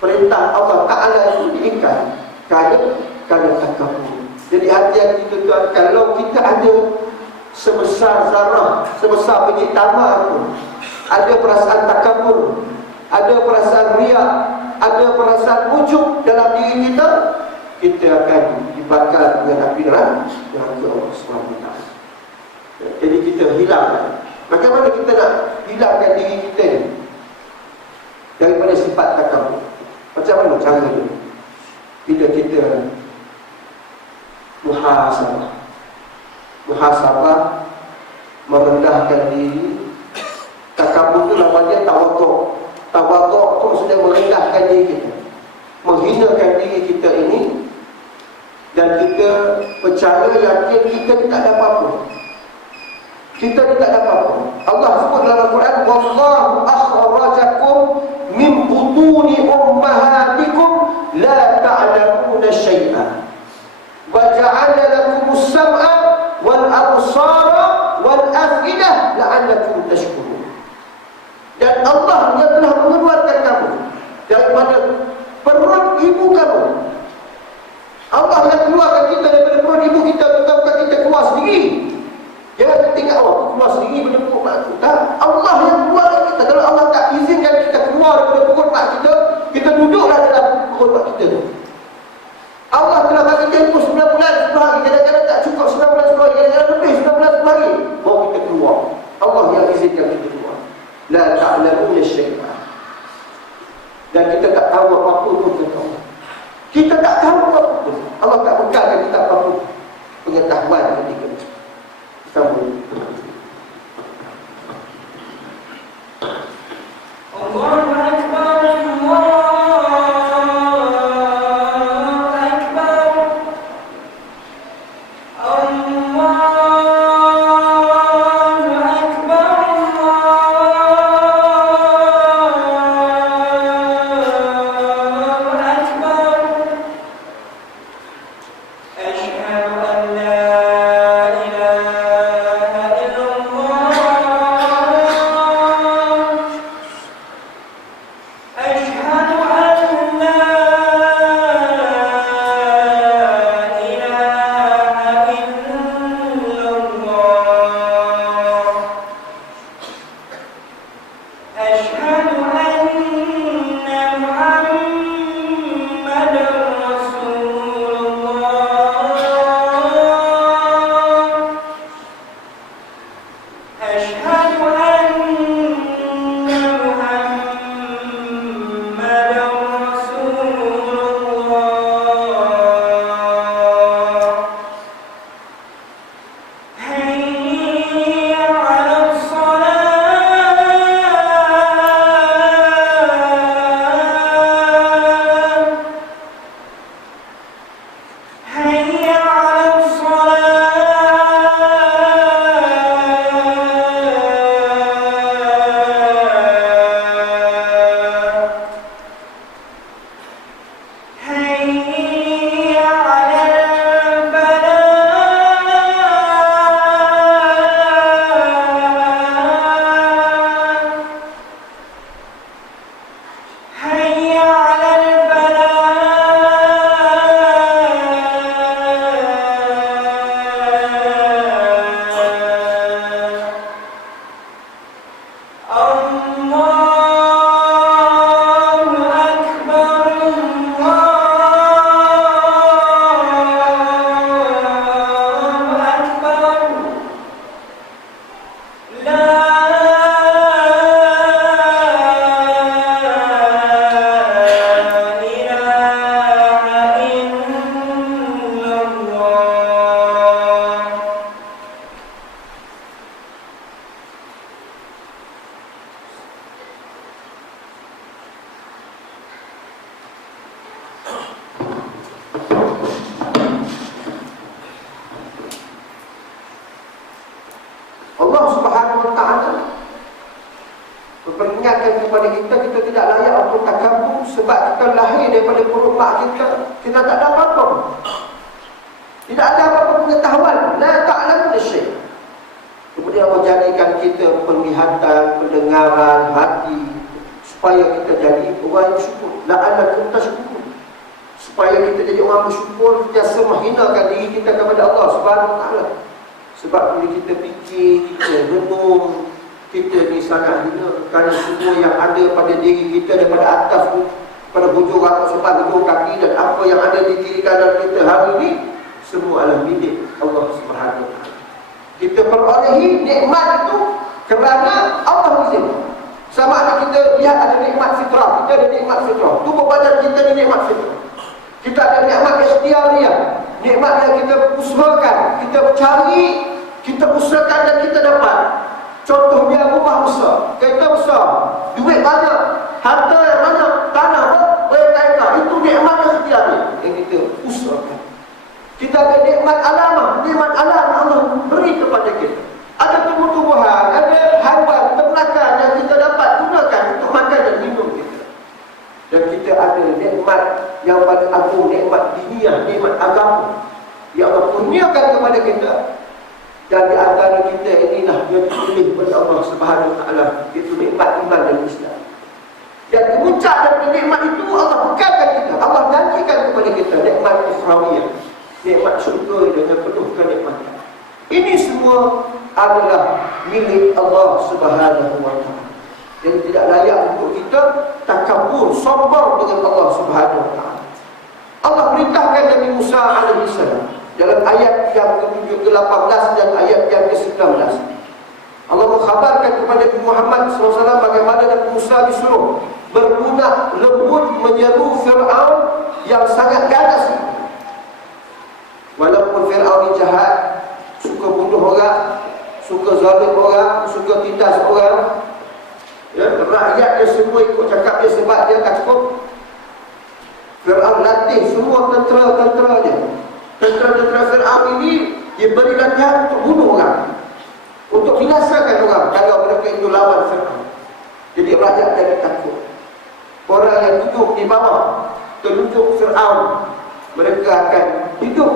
Perintah Allah Ta'ala itu diingkar kerana takabur. Jadi hati-hati tuan-tuan, kalau kita ada sebesar zarah, sebesar biji tamar pun, ada perasaan takabur, ada perasaan riak, ada perasaan ujub dalam diri kita, kita akan dibakar dengan api neraka Allah SWT. Jadi kita hilangkan. Bagaimana kita nak hilangkan diri kita ni daripada sifat takabur? Macam mana cara dia? Bila kita muhasabah, merendahkan diri. Takabur tu lawan dia tawakal. diri kita ini dan kita percaya, yakin kita tak ada apa-apa. Kita tak ada apa-apa. Allah sebut dalam Al-Quran, wallahu akhrajakum min butuni ummahatikum la ta'lamuna syai'an wa ja'ala lakumus sam'a wal absara wal afidah la'allakum tashkurun. Dan Allah yang telah mengeluarkan kamu daripada perut ibu kamu. Allah yang keluarkan kita daripada perut ibu kita, bukan kita keluar sendiri. Jangan tinggal awak keluar sendiri benda perut mak kita. Tak, Allah yang keluarkan kita. Kalau Allah tak izinkan kita keluar daripada perut mak kita, kita duduklah dalam perut mak kita. Allah telah bagi tempoh 9 bulan 10 hari. Kadang-kadang tak cukup 9 bulan 10 hari, kadang-kadang lebih 9 bulan 10 hari baru kita keluar. Allah yang izinkan kita keluar. La ta'lamuna syai'an. Dan kita tak tahu apa-apa pun tentang Allah. Kita tak tahu apa-apa pun. Allah tak bekalkan kita apa-apa pengetahuan ketika itu. Sambung. Allahu Akbar, Allahu Akbar, Allahu Akbar, Allahu Akbar. Asyhadu an la memperingatkan kepada kita, kita tidak layak untuk takabur sebab kita lahir daripada perut mak kita. Kita tak ada apa-apa. Tidak ada apa-apa pengetahuan. La ta'lamuna syai'. Kemudian Allah jadikan kita penglihatan, pendengaran, hati, supaya kita jadi orang yang syukur. La'allakum tashkurun. Supaya kita jadi orang bersyukur, sentiasa menghinakan diri kita kepada Allah Subhanahu wa taala. Sebab bila kita fikir, kita renung, kita ni sangat hina kerana semua yang ada pada diri kita daripada atas tu, pada hujung rambut sampai hujung kaki, dan apa yang ada di kiri kanan kita hari ini semua adalah milik Allah Subhanahu wa taala. Kita perolehi nikmat itu kerana Allah izin. Sama ada kita lihat ada nikmat fitrah, kita ada nikmat fitrah. Tubuh badan kita ni nikmat fitrah. Kita ada nikmat ikhtiariyah, nikmat yang kita usahakan, kita cari, kita usahakan dan kita dapat. Contohnya rumah besar, kereta besar, duit banyak, harta yang banyak, tanah berkaitan, itu nikmat ikhtiariyah. Kita ada nikmat alam Allah beri kepada kita. Ada tumbuh-tumbuhan, ada haiwan, ternakan yang kita dapat gunakan untuk makan dan minum kita. Dan kita ada nikmat yang paling agung, nikmat diniyah, nikmat agama yang Allah kurniakan kepada kita. Dan di antara kita inilah yang dipilih oleh Allah Subhanahu Wa Taala, itu nikmat iman dan Islam. Dan kemuncak daripada nikmat itu Allah bekalkan kita, Allah janjikan kepada kita nikmat ukhrawiyah, nikmat syurga dengan penuh kenikmatan. Ini semua adalah milik Allah Subhanahu Wa Taala. Jadi tidak layak untuk kita takabur, sombong dengan Allah Subhanahu Wa Taala. Allah perintahkan Nabi Musa alaihissalam dalam ayat yang ke-18 dan ayat yang ke-19. Allah mengkhabarkan kepada Nabi Muhammad SAW bagaimana Nabi Musa disuruh berbunak lembut menyeru Fir'aun yang sangat ganas. Walaupun Fir'aun jahat, suka bunuh orang, suka zalim orang, suka tindas orang, ya, rakyat dia semua ikut cakap dia sebab dia takut. Fir'aun latih semua tentera-tentera dia. Tentera-tentera Fir'aun ini dia beri latihan untuk bunuh orang, untuk binasakan orang kalau mereka itu lawan Fir'aun. Jadi rakyat jadi takut. Orang yang duduk di bawah telunjuk Fir'aun, mereka akan hidup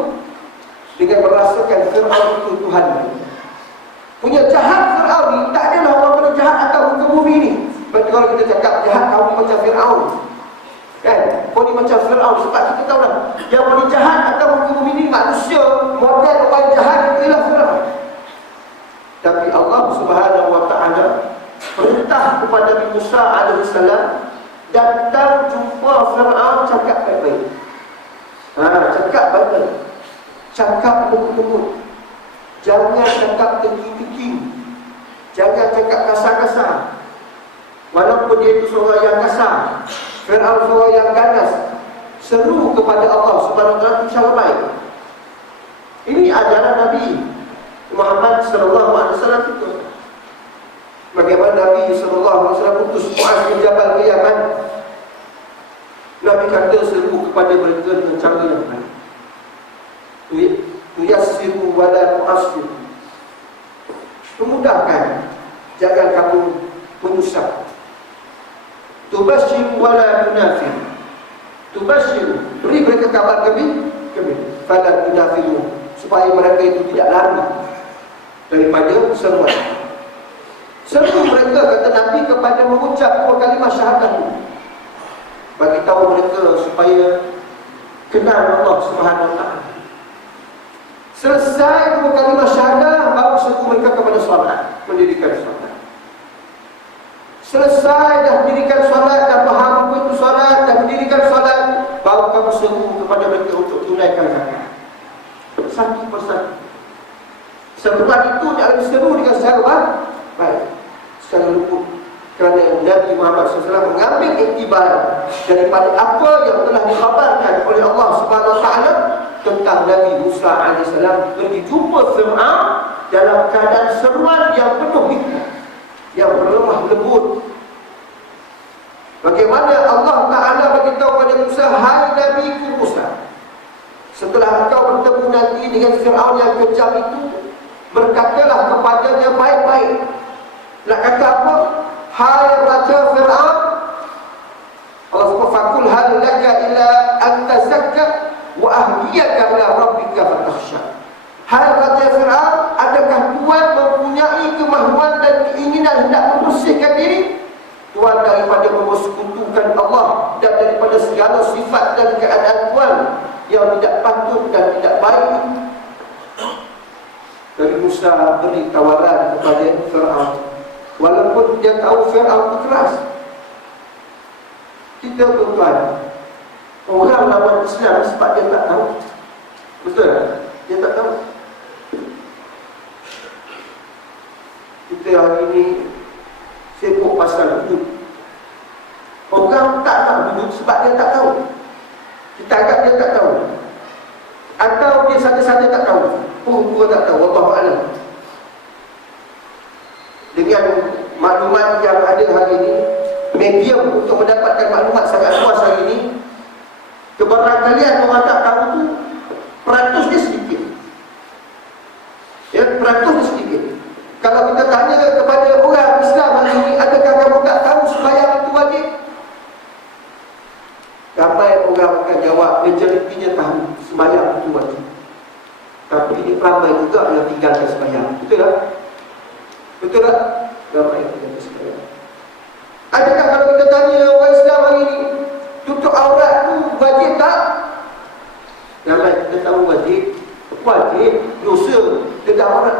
dengan merasakan Fir'aun itu Tuhan. Punya jahat Fir'aun ni tak adalah orang-orang jahat atas muka bumi ni. Sebab kalau kita cakap jahat kamu macam Fir'aun, kan? Kau ni macam Fir'aun. Sebab kita tahu lah yang paling jahat atas muka bumi ni manusia, model orang jahat itu ialah Fir'aun. Tapi Allah Subhanahu Wa Taala perintah kepada Nabi Musa alaihissalam, datang jumpa Fir'aun, cakap baik-baik. Cakap baik-baik, cakap lembut-lembut. Jangan cakap teki-teki, jangan cakap kasar-kasar. Walaupun dia itu seorang yang kasar, Fir'aun seorang yang ganas, seru kepada Allah Subhanahu Wa Taala itu cara baik. Ini ajaran Nabi Muhammad sallallahu alaihi wasallam itu. Bagaimana Nabi sallallahu alaihi wasallam utus Muaz bin Jabal ke Yaman, Nabi kata seru kepada mereka dengan cara yang baik. Tuyassiru wala tu'assiru. Memudahkan, jangan kamu menyusah. Tubashiru wala tunafir. Tubashiru, beri mereka kabar gembira, fala tunafiru, supaya mereka itu tidak lari daripada seruan. Seru mereka, kata Nabi, kepada mengucap dua kalimah syahadat, bagi tahu mereka supaya kenal Allah Subhanahu Wa Taala. Selesai dua kalimah syahadah, baru seru mereka kepada solat, mendirikan solat. Selesai dah mendirikan solat, dah faham apa itu solat, dah mendirikan solat, baru kamu seru kepada mereka untuk tunaikan zakat. Satu persatu. Setelah itu dia akan seru dengan secara baik, secara lembut. Kerana Nabi Muhammad SAW mengambil iktibar daripada apa yang telah dikhabarkan oleh Allah Subhanahu Wa Taala tentang Nabi Musa AS pergi jumpa Fir'aun dalam keadaan seruan yang penuh hikmah, yang berlemah lembut. Bagaimana Allah Ta'ala beritahu kepada Musa, hai Nabi Musa, setelah engkau bertemu nanti dengan Fir'aun yang kejam itu, berkatalah kepadanya baik-baik. Nak kata apa? Hai Raja Fir'aun, Allah sebut fakul hal laka ila an tazakka wa ahdiyaka ila rabbika fatakhsha. Hai Raja Fir'aun, adakah Tuhan mempunyai kemahuan dan keinginan hendak membersihkan diri? Tuhan daripada mempersekutukan Allah dan daripada segala sifat dan keadaan Tuhan yang tidak patut dan tidak baik. Nabi Musa beri tawaran kepada Fir'aun, walaupun dia tahu Fir'aun itu keras. Kita tuan-tuan, orang lawan Islam sebab dia tak tahu. Betul? Dia tak tahu. Kita hari ini sibuk pasal hudud. Orang tak nak hudud sebab dia tak tahu. Kita anggap dia tak tahu, atau dia saja-saja tak tahu. Pura-pura tak tahu, Wallahu'alam. Dengan maklumat yang ada hari ini, medium untuk mendapatkan maklumat sangat luas hari ini, kebarangkalian orang tak tahu tu peratusnya sedikit. Ya, peratusnya sedikit. Kalau kita tanya kepada orang Islam hari ini, adakah kamu tak tahu sembahyang itu wajib? Ramai orang akan jawab, majoritinya tahu sembahyang itu wajib. Tapi ini ramai juga yang tinggalkan sembahyang. Betul tak? Betul tak? Ramai yang tinggalkan sembahyang. Adakah kalau kita tanya orang Islam hari ini, tutup aurat itu wajib tak? Ramai kita tahu wajib. Wajib, dosa, dekat aurat.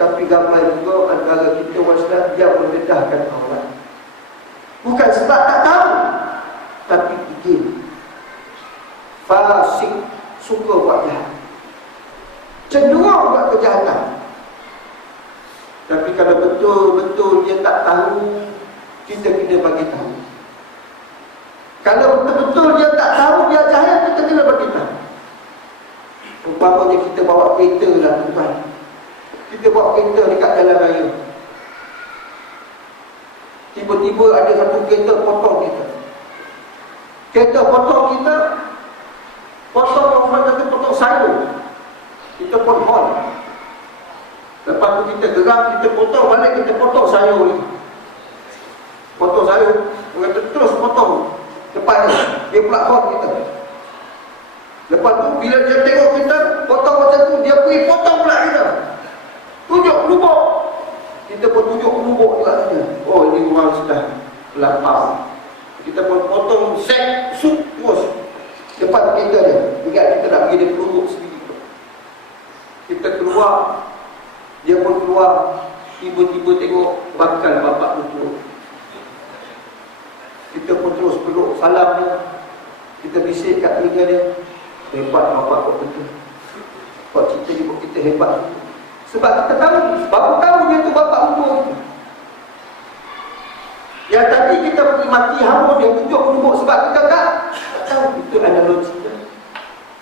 Tapi ramai juga antara kita orang Islam yang mendedahkan aurat. Bukan sebab tak tahu, tapi ingin. Fasik, suka buat jahat, cenderung buat kejahatan. Tapi kalau betul-betul dia tak tahu, kita kena bagi tahu. Kalau betul-betul dia tak tahu, dia jahil, kita kena bagi tahu. Umpamanya kita bawa kereta lah tuan. Kita bawa kereta dekat jalan raya. Tiba-tiba ada satu kereta potong kita. Kereta potong kita, potong orang kata potong sayur. Kita pun hon. Lepas tu kita gerak, kita potong balik, kita potong sayur ni. Potong sayur, orang kata terus potong depannya. Dia pula hon kita. Lepas tu bila dia tengok kita potong macam tu, dia pergi potong pula kita. Tunjuk lubuk. Kita pun tunjuk lubuk juga saja. Oh, ini orang sudah lapar. Kita pun potong set sup terus depan kita dia. Ingat kita nak pergi dia peluruk sendiri. Kita keluar, dia pun keluar. Tiba-tiba tengok bakal bapak tu. Kita pun terus peluk salam dia. Kita bisik kat telinga dia. Hebat bapak kau betul. Kau cerita ibu kita hebat. Sebab kita tahu, baru tahu dia tu bapak untuk. Yang tadi kita pergi mati hamun, dia tunjuk lubuk sebab kita tak tahu. Itu analogi.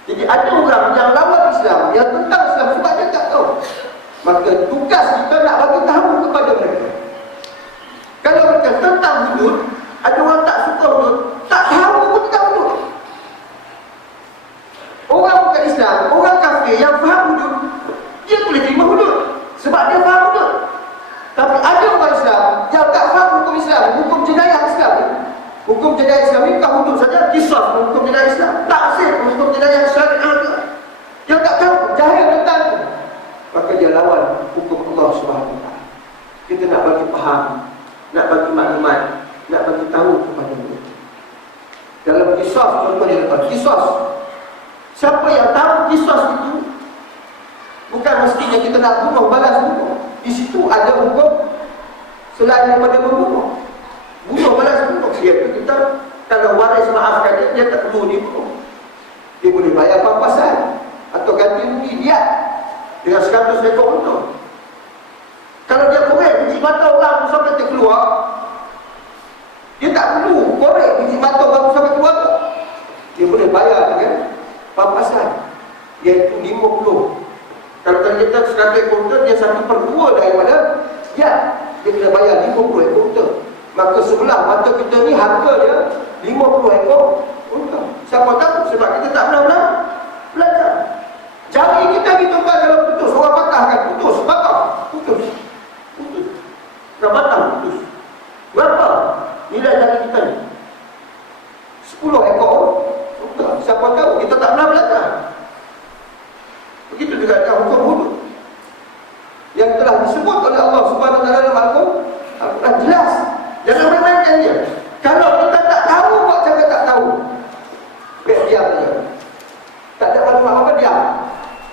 Jadi ada orang yang lawan Islam, yang tentang Islam sebab dia tak tahu. Maka tugas kita nak bagi tahu kepada mereka. Kalau mereka tentang hudud, ada orang tak suka hudud, tak tahu pun tentang hudud. Orang bukan Islam, orang kafir yang faham hudud, dia boleh terima hudud sebab dia faham hudud. Tapi ada orang Islam yang tak faham hukum Islam, hukum jenayah Islam. Hukum jenayah Islam ini bukan hudud saja, kisah hukum jenayah Islam, taksir hukum jenayah Islam. Dia tak tahu, jahil tentang itu, maka dia lawan hukum Allah SWT. Kita nak bagi faham, nak bagi maklumat, nak bagi tahu kepada mereka. Dalam kisah contohnya lepas kisah, siapa yang tahu kisah itu, bukan mestinya kita nak bunuh, balas bunuh. Di situ ada hukum selain daripada membunuh. Bunuh balas bunuh. Iaitu kita, kalau waris maafkan dia, dia tak perlu dibunuh. Dia boleh bayar pampasan atau ganti rugi dia dengan 100 ekor unta. Kalau dia korek biji mata orang sampai terkeluar, dia tak perlu korek biji mata orang sampai keluar. Dia boleh bayar dengan pampasan, iaitu 50. Kalau kita 100 ekor unta, dia 1/2 daripada dia kena bayar 50 ekor unta. Maka sebelah mata kita ni harga dia 50 ekor unta. Siapa tahu? Sebab kita tak pernah belajar. Jari kita ni tumpah kalau putus, orang patah kan, putus, patah, putus. Dah patah, putus. Berapa nilai jari kita ni? 10 ekor unta. Siapa tahu? Kita tak pernah belajar. Begitu juga dengan hukum hudud yang telah disebut oleh Allah Subhanahu Wa Taala dalam Al-Quran, jelas. Jangan main-mainkan dia. Kalau kita tak tahu, buat jangan tak tahu. Biar diam saja. Tak ada maklumat apa, diam.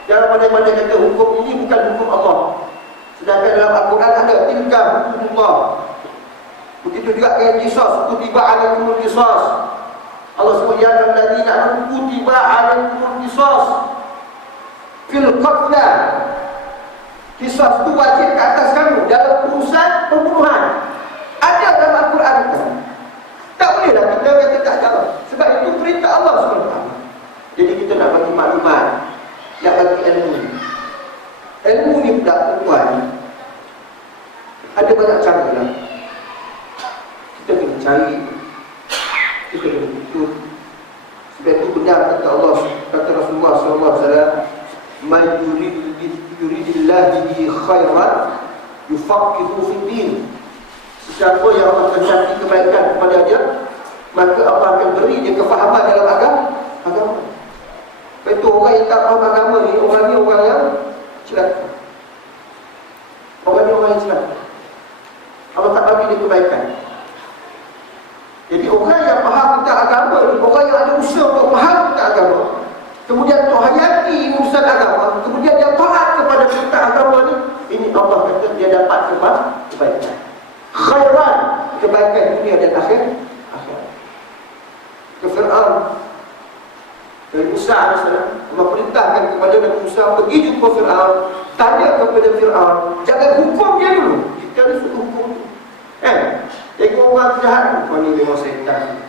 Jangan pandai-pandai kata hukum ini bukan hukum Allah. Sedangkan dalam Al-Quran ada tilka hukumullah. Begitu juga dengan qisas, kutiba alaikumul qisas. Allah sebut ya ayyuhallazina amanu kutiba alaikumul qisas fil qatla. Kisah itu wajib ke atas kamu dalam urusan pembunuhan. Ada dalam Al-Quran itu. Tak bolehlah kita kata tak tahu. Sebab itu perintah Allah SWT. Jadi kita nak bagi maklumat, nak bagi ilmu. Ilmu ni pula tuan, ada banyak cara lah. Kita kena cari, kita kena tuntut. Sebab itu benar kata Allah, kata Rasulullah SAW, khairan yufaqihu fid din. Siapa yang Allah kehendaki kebaikan kepada dia, maka Allah akan beri dia kefahaman dalam agama. Itu orang yang tak faham agama ni, orang yang celaka. Orang yang celaka. Allah tak bagi dia kebaikan. Jadi orang yang faham tentang agama ni, orang yang ada usaha untuk faham tentang agama, kemudian untuk hayati urusan agama, kemudian dia taat kepada tentang agama ni, ini Allah kata dia dapat kebaikan. Khairan, kebaikan dunia dan akhirat. Ke Fir'aun, Nabi Musa AS, Allah perintahkan kepada Nabi Musa pergi jumpa Fir'aun, tanya kepada Fir'aun, jangan hukum dia dulu, kita ni suruh hukum. Tengok orang jahat, kau ni memang syaitan,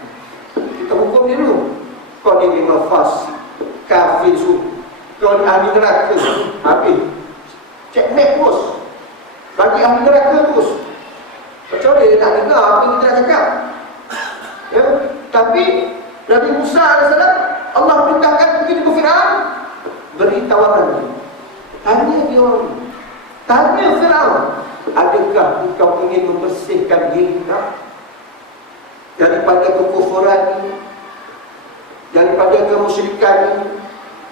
kita hukum dia dulu. Kau ni memang fasik, kafir suruh, kau ni ahli neraka, habis checkmate terus, bagi ahli neraka terus. Macam dia nak dengar apa yang kita nak cakap, ya? Tapi Nabi Musa AS, Allah perintahkan pergi ke Fir'aun, beri tawaran dia. Tanya dia orang, tanya Fir'aun, adakah engkau ingin membersihkan diri daripada kekufuran ini, daripada kemusyrikan ini,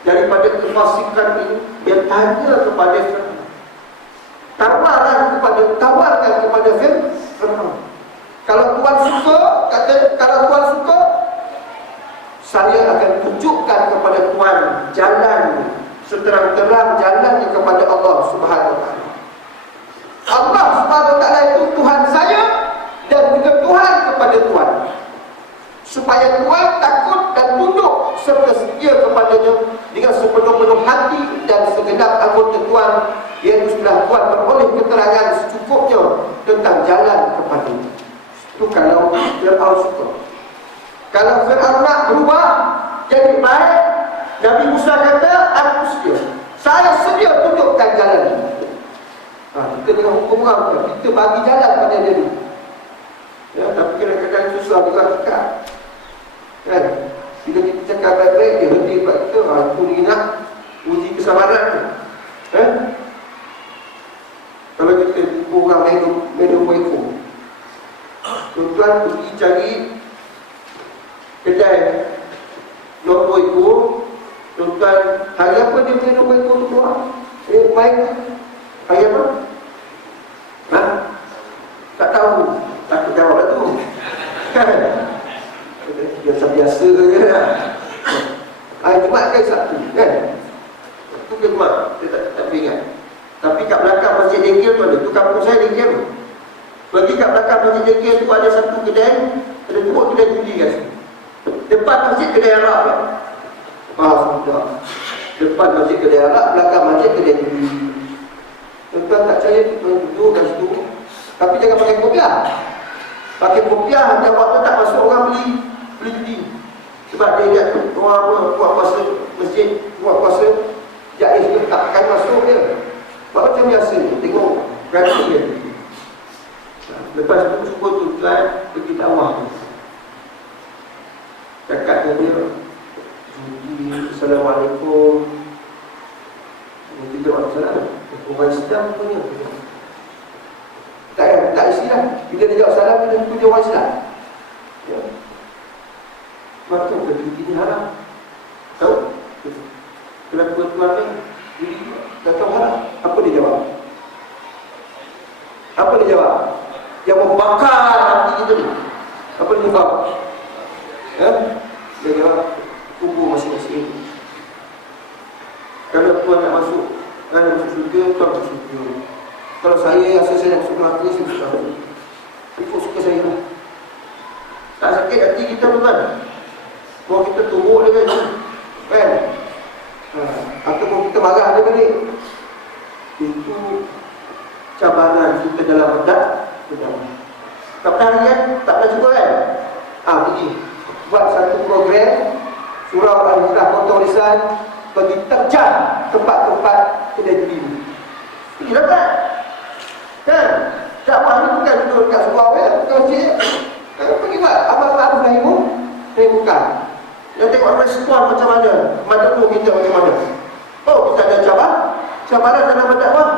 daripada kefasikan ini? Dia tanya kepada Fir'aun, tawarkan kepada Fir'aun. Kalau Tuhan suka, kata, kalau Tuhan suka, saya akan tunjukkan kepada Tuhan jalan, seterang-terang jalannya kepada Allah Subhanahu Wa Taala. Allah Subhanahu Wa Taala itu Tuhan saya dan juga Tuhan kepada Tuhan, supaya Tuhan takut dan tunduk serta setia kepadanya dengan sepenuh-penuh hati dan segenap anggota Tuhan, iaitu setelah Tuhan beroleh keterangan secukupnya tentang jalan kepadanya. Itu kalau Fir'aun suka. Kalau Fir'aun nak berubah jadi baik, Nabi Musa kata, aku sedia, saya sedia tunjukkan jalan ini. Kita tengah hukum orang, kita bagi jalan pada dia ni. Ya, tapi kadang-kadang susah juga cakap, kan? Bila kita cakap baik-baik, dia henti buat kita. Itu dia nak uji kesabaran. Kalau kita jumpa orang minum ekor, tuan-tuan pergi cari kedai nombor ekor, tuan-tuan, hari apa dia beli nombor ekor tu keluar? Main hari apa? Tak tahu, takut jawab lah tu. Biasa-biasa je lah. Hari Jumat ke Sabtu, kan? Itu ke Jumat, dia tak ingat. Tapi kat belakang Masjid Dengkil tu ada, tu kampung saya Dengkil tu. Pergi kat belakang Masjid Dengkil tu ada satu kedai, ada dua kedai judi kat sini. Depan masjid kedai Arab kan? Sudah. Depan masjid kedai Arab, belakang masjid kedai judi. Tuan-tuan tak percaya, tuan duduk kat situ. Tapi jangan pakai kopiah. Pakai kopiah, jawab tu tak masuk orang beli judi. Sebab dia lihat orang buat puasa masjid, buat puasa jais tu takkan masuk dia. Macam biasa, tengok berarti dia. Lepas tu cuba tuan pergi dakwah tu, cakap dengan dia, judi, Assalamualaikum. Mungkin jawab salam. Orang Islam punya tak Islam. Bila dia jawab salam, dia punya orang Islam, ya. Maka bagi ini haram. Tahu? Kenapa tuan ni judi tak tahu haram? Apa dia jawab? Apa dia jawab? Yang membakar hati kita ni. Apa dia jawab? Dia jawab, kubur masing-masing. Kalau tuan nak masuk, kan masuk syurga, tuan masuk syurga. Kalau saya rasa saya nak masuk neraka, saya susah. Ikut suka saya lah. Tak sakit hati kita tuan. Bahawa kita turut dia kan? Ataupun kita marah dia balik. Itu cabaran kita dalam berdakwah. Tak pernah kan? Tak pernah cuba kan? Pergi buat satu program surau Al-Hijrah Kota Lisan, pergi terjang tempat-tempat kedai judi. Pergi dapat kan? Dakwah ni bukan duduk dekat surau ya, bukan masjid. Pergi buat abang-abang Nahimu bukan. Yang tengok respon macam mana, mendukung kita macam mana. Oh, kita ada cabaran dalam berdakwah.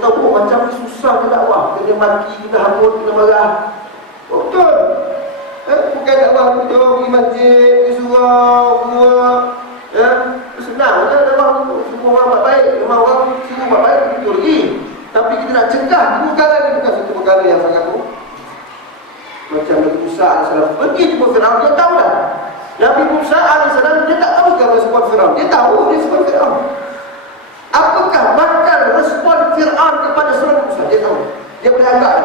tahu macam ni susah dia dakwah. Kena maki, kena hamut, kena marah. Betul. Bukan dakwah duduk pergi masjid, pergi surau, gua. Senang je dakwah semua orang buat baik. Memang orang semua buat baik, betul lagi. Tapi kita nak cegah dua perkara ni bukan satu perkara yang sangat tu. Macam Nabi Musa AS pergi jumpa Firaun, dia tahu dah. Nabi Musa AS dia tak tahu ke respon Firaun. Dia tahu respon Firaun. Apakah bakal respon Firaun kepada seorang Musa? Dia tahu. Dia boleh agak.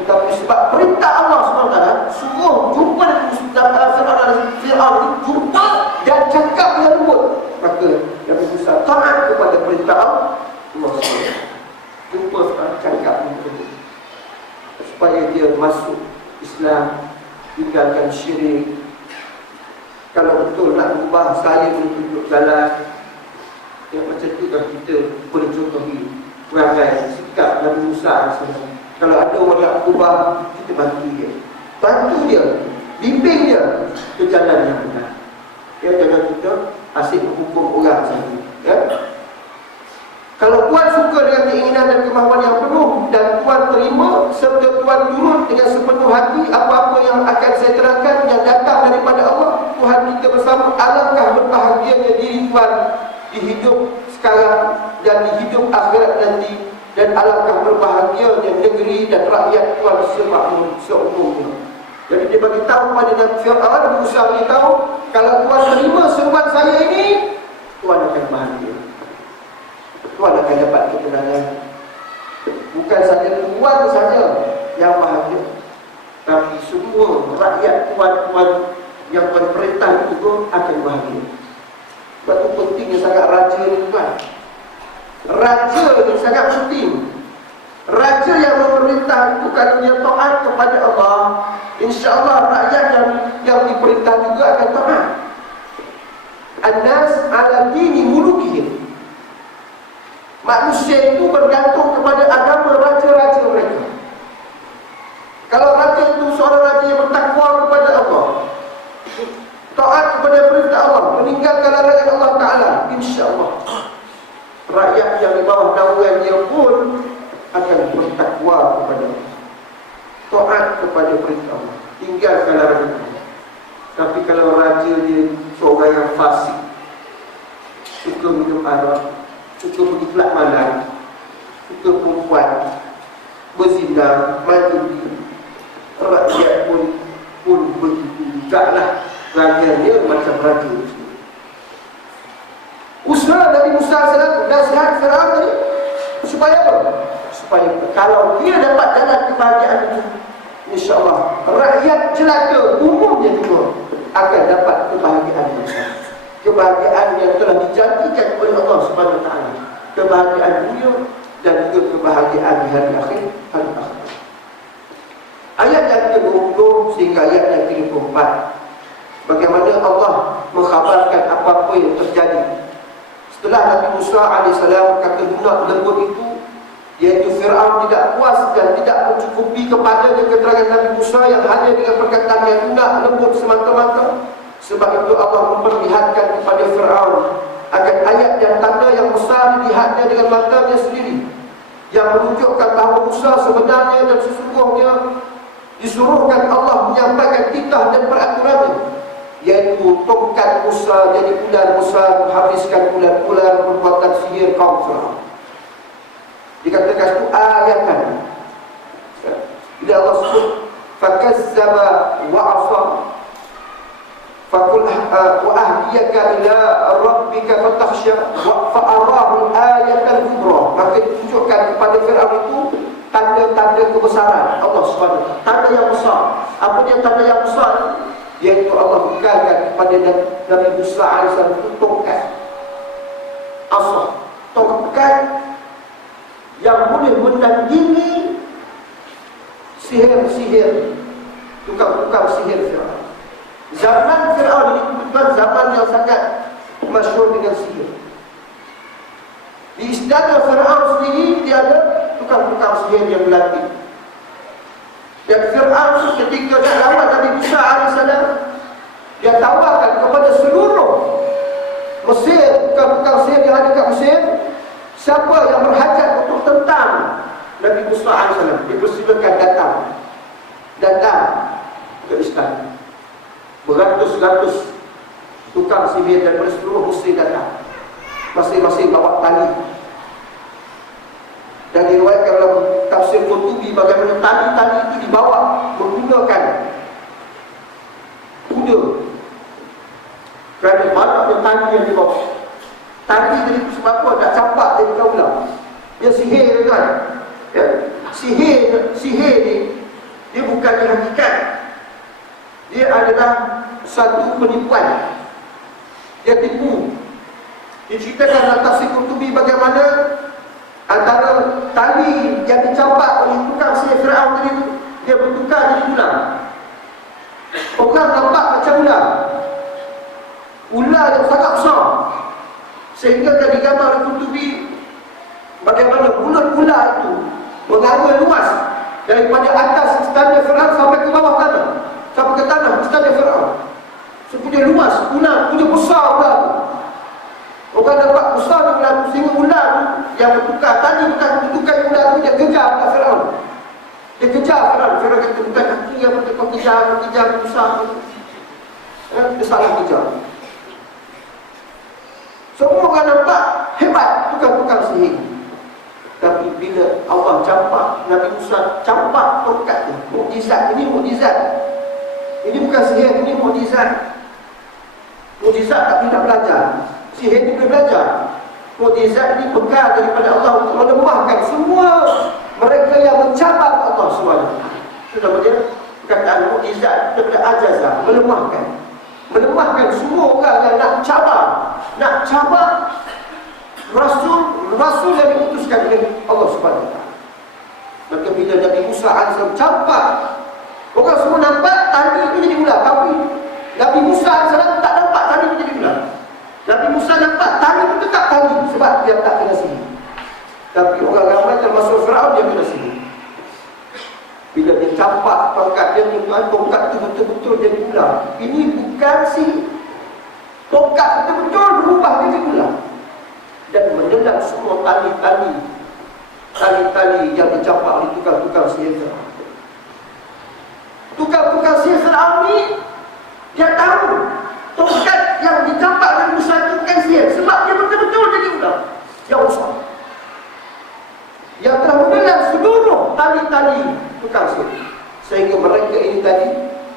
Tetapi sebab perintah Allah SWT suruh jumpa Firaun ni, jumpa dan cakap dengan lembut, maka Nabi Musa taat kepada perintah Allah SWT. Jumpa cakap dengan lembut supaya dia masuk Islam, tinggalkan syirik. Kalau betul nak ubah, saya boleh tunjuk jalan. Yang macam tu kan kita boleh contohi perangai sikap Nabi Musa AS. Kalau ada orang nak ubah, kita bantu dia. Bantu dia, bimbing dia ke jalan yang benar. Ya, jangan kita asyik menghukum orang saja. Ya. Kalau Tuan suka dengan keinginan dan kemahuan yang penuh dan Tuan terima serta Tuan turut dengan sepenuh hati apa-apa yang akan saya terangkan yang datang daripada Allah, Tuhan kita bersama, alangkah berbahagianya diri Tuan di hidup sekarang dan di hidup akhirat nanti, dan alangkah berbahagianya negeri dan rakyat Tuan seumumnya. Jadi dia bagi tahu pada Nabi Firaun, Musa bagi tahu, kalau Tuan terima seruan saya ini, Tuan akan bahagia. Tuan akan dapat ketenangan. Bukan saja Tuan saja yang bahagia, tapi semua rakyat Tuan-Tuan yang Tuan perintah itu akan bahagia. Sebab itu pentingnya sangat raja ni tuan. Raja ni sangat penting. Raja yang memerintah itu kalau dia taat kepada Allah, insya-Allah rakyat yang diperintah juga akan taat. An-nas ala dini mulukihim. Manusia itu bergantung kepada agama raja-raja mereka. Kalau raja itu seorang raja yang bertakwa kepada Allah, taat kepada perintah Allah, meninggalkan larangan Allah Ta'ala, insya-Allah rakyat yang di bawah naungan dia pun akan bertakwa kepada Allah, taat kepada perintah Allah, tinggalkan larangan Allah. Tapi kalau raja dia seorang yang fasik, suka minum arak, suka pergi kelab malam, suka perempuan, berzina, mandi, rakyat pun begitu jugalah. Rakyatnya macam raja. Usaha Nabi Musa AS nasihat Firaun tadi supaya apa? Supaya kalau dia dapat jalan kebahagiaan itu, insya-Allah rakyat jelata umumnya juga akan dapat kebahagiaan mereka. Kebahagiaan yang telah dijanjikan oleh Allah Subhanahu Wa Taala, kebahagiaan dunia dan juga kebahagiaan di hari akhir, hari akhirat. Ayat yang ke-20 sehingga ayat yang ke-24, bagaimana Allah mengkhabarkan apa-apa yang terjadi setelah Nabi Musa AS berkata lunak lembut itu, iaitu Firaun tidak puas dan tidak mencukupi kepada keterangan Nabi Musa yang hanya dengan perkataan yang lunak lembut semata-mata. Sebab itu Allah memperlihatkan kepada Firaun akan ayat dan tanda yang besar dilihatnya dengan matanya sendiri, yang menunjukkan bahawa Musa sebenarnya dan sesungguhnya disuruhkan Allah menyampaikan titah dan peraturannya, yaitu tongkat Musa jadi ular besar menghabiskan ular-ular perbuatan sihir kaum Firaun. Dikatakan itu ayatan. Bila Allah sebut fakazzaba wa 'asa faqul wa ahdiyaka ila rabbika fatakhsha wa fa'arahu ayatan kubra, maka ditunjukkan kepada Firaun itu tanda-tanda kebesaran Allah SWT, tanda yang besar. Apa dia tanda yang besar? Iaitu Allah bekalkan kepada Nabi Musa AS itu tongkat asah, tongkat yang boleh menandingi sihir-sihir, tukang-tukang sihir Firaun. Zaman Firaun ini bukan zaman yang sangat masyhur dengan sihir. Di istana Firaun sendiri dia ada tukang-tukang sihir yang berlatih. Dan Firaun ketika dia lawan Nabi Musa AS, dia tawarkan kepada seluruh Mesir, tukang-tukang sihir yang ada kat Mesir, siapa yang berhajat untuk tentang Musa AS dipersilakan datang ke Islam. Beratus-ratus tukang sihir daripada seluruh Mesir datang, masing-masing bawa tali. Dan diriwayatkan dalam tafsir Qurtubi bagaimana tali-tali itu dibawa menggunakan kuda, kerana banyaknya tali yang dibawa. Tali tadi sebab apa nak campak dari kaulah. Dia sihir kan? Ya. Sihir ni dia bukannya hakikat. Dia adalah satu penipuan. Dia tipu. Diceritakan dalam tafsir Qurtubi bagaimana antara tali yang dicampak oleh tukang sihir Firaun tadi itu, dia bertukar jadi ular. Orang nampak macam ular. Ular yang sangat besar. Sehingga dah digambar oleh Qurtubi bagaimana mulut ular itu mengarah luas daripada atas istana Firaun sampai ke bawah tanah, sampai ke tanah istana Firaun. Sepunya luas, ular punya besar ular. Orang nampak besar ular itu, sehingga ular yang bertukar tadi bukan ular itu, dia kejar kat Firaun. Dia kejar Firaun. Firaun kata bukan kaki yang kau kejar besar. Dia salah kejar. Semua orang nampak hebat tukang sihir. Tapi bila Allah campak, Nabi Musa campak tongkat dia. Mukjizat, ini mukjizat. Ini bukan sihir, ini mukjizat. Mukjizat tak boleh belajar. Sihir ni boleh belajar. Mukjizat ni bekal daripada Allah untuk melemahkan semua mereka yang mencabar Allah SWT. Sudah macam perkataan mukjizat daripada ajazah, melemahkan semua orang yang nak cabar Rasul yang diutuskan oleh Allah SWT. Maka bila Nabi Musa AS campak, orang semua nampak tali itu jadi ular. Tapi Nabi Musa AS tak nampak tali itu jadi ular. Nabi Musa nampak tali itu tetap tali, sebab dia tak kena sihir. Tapi orang ramai termasuk Firaun dia kena sihir. Bila dia campak tongkat dia, tongkat itu betul-betul jadi ular. Ini bukan sihir. Tongkat betul-betul berubah jadi ular dan menendang semua tali-tali yang dicampak oleh tukang-tukang sihir Firaun. Tukang-tukang sihir Firaun ni dia tahu tongkat yang dicampak oleh Musa itu bukan sihir, sebab dia betul-betul jadi ular yang besar, yang telah menendang seluruh tali-tali tukang sihir, sehingga mereka ini tadi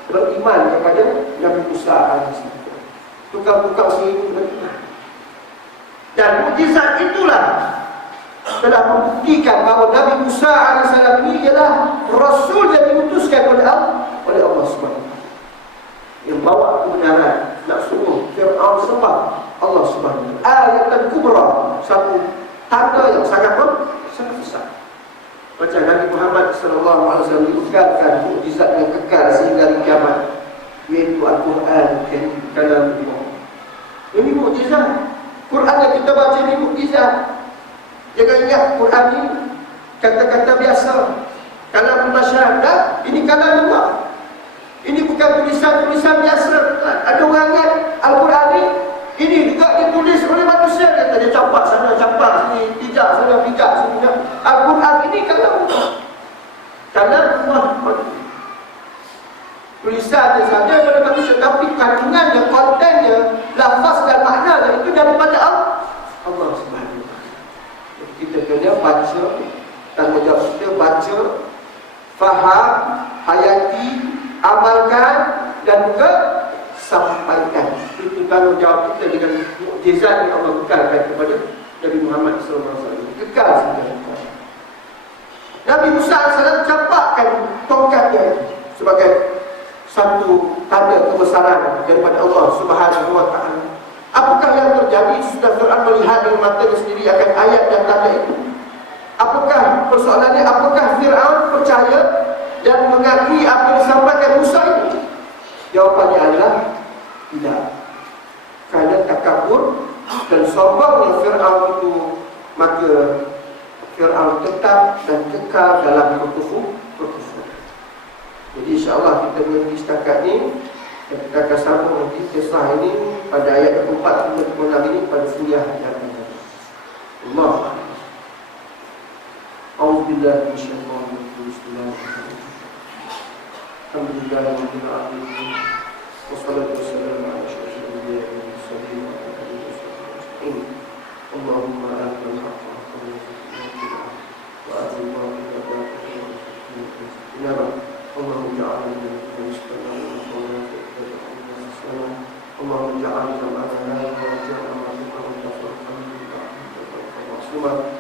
beriman kepada Nabi Musa AS. Tukang-tukang sihir itu beriman. Dan mukjizat itulah telah membuktikan bahawa Nabi Musa AS ini ialah Rasul yang diutuskan oleh Allah SWT, yang bawa kebenaran, nak suruh Fir'aun sembah Allah SWT. Ayatan kubra, satu tanda yang sangat besar. Macam Nabi Muhammad SAW diukarkan mukjizat yang kekal sehingga hari kiamat, iaitu Al-Quran dan kalam-Nya. Ini mukjizat. Quran yang kita baca ni mukjizat. Jangan ingat Quran ni kata-kata biasa, kalam masyarakat. Ini kalam Allah. Ini bukan tulisan-tulisan biasa. Ada orang ingat Al-Quran ni ini juga ditulis oleh manusia. Kata dia campak sana, campak sini, pijak sana, pijak sini. Al-Quran ini kalam Allah. Kalam Allah. Tulisannya saja pada manusia, tapi kandungannya, kontennya, lafaz dan maknanya itu daripada Allah SWT. Kita kena baca, tanggungjawab kita baca, faham, hayati, amalkan dan juga sampaikan. Itu tanggungjawab kita dengan mukjizat yang Allah bekalkan kepada Nabi Muhammad SAW. Kekal saja. Nabi Musa AS campakkan tongkatnya sebagai satu tanda kebesaran daripada Allah Subhanahu wa Ta'ala. Apakah yang terjadi sesudah Fir'aun melihat dengan matanya sendiri akan ayat dan tanda itu? Apakah persoalannya? Apakah Fir'aun percaya dan mengakui apa yang disampaikan Musa itu? Jawapannya adalah tidak. Kerana takabur dan sombongnya Fir'aun itu, maka Fir'aun tetap dan kekal dalam berkufur. Jadi insyaAllah kita berhenti setakat ni, dan kita akan sambung nanti kisah ini pada ayat 4 hingga 6 ini pada suriah yang akan datang. Allah. A'udzubillahi minasyaitanir rajim. Alhamdulillahirabbil alamin. Wassalatu wassalamu ala asyrafil anbiya'i wal mursalin wa ala alihi wasallam. Allahumma arina al-haqqa haqqan warzuqna wa arina al-batila batilan warzuqna ijtinaba. Allahumma ja'alna minal mustaqimina wa la tattabi'na Allahumma ja'alna ma'ana wa ja'alna ma'ana wa tafarraqna min ba'dika.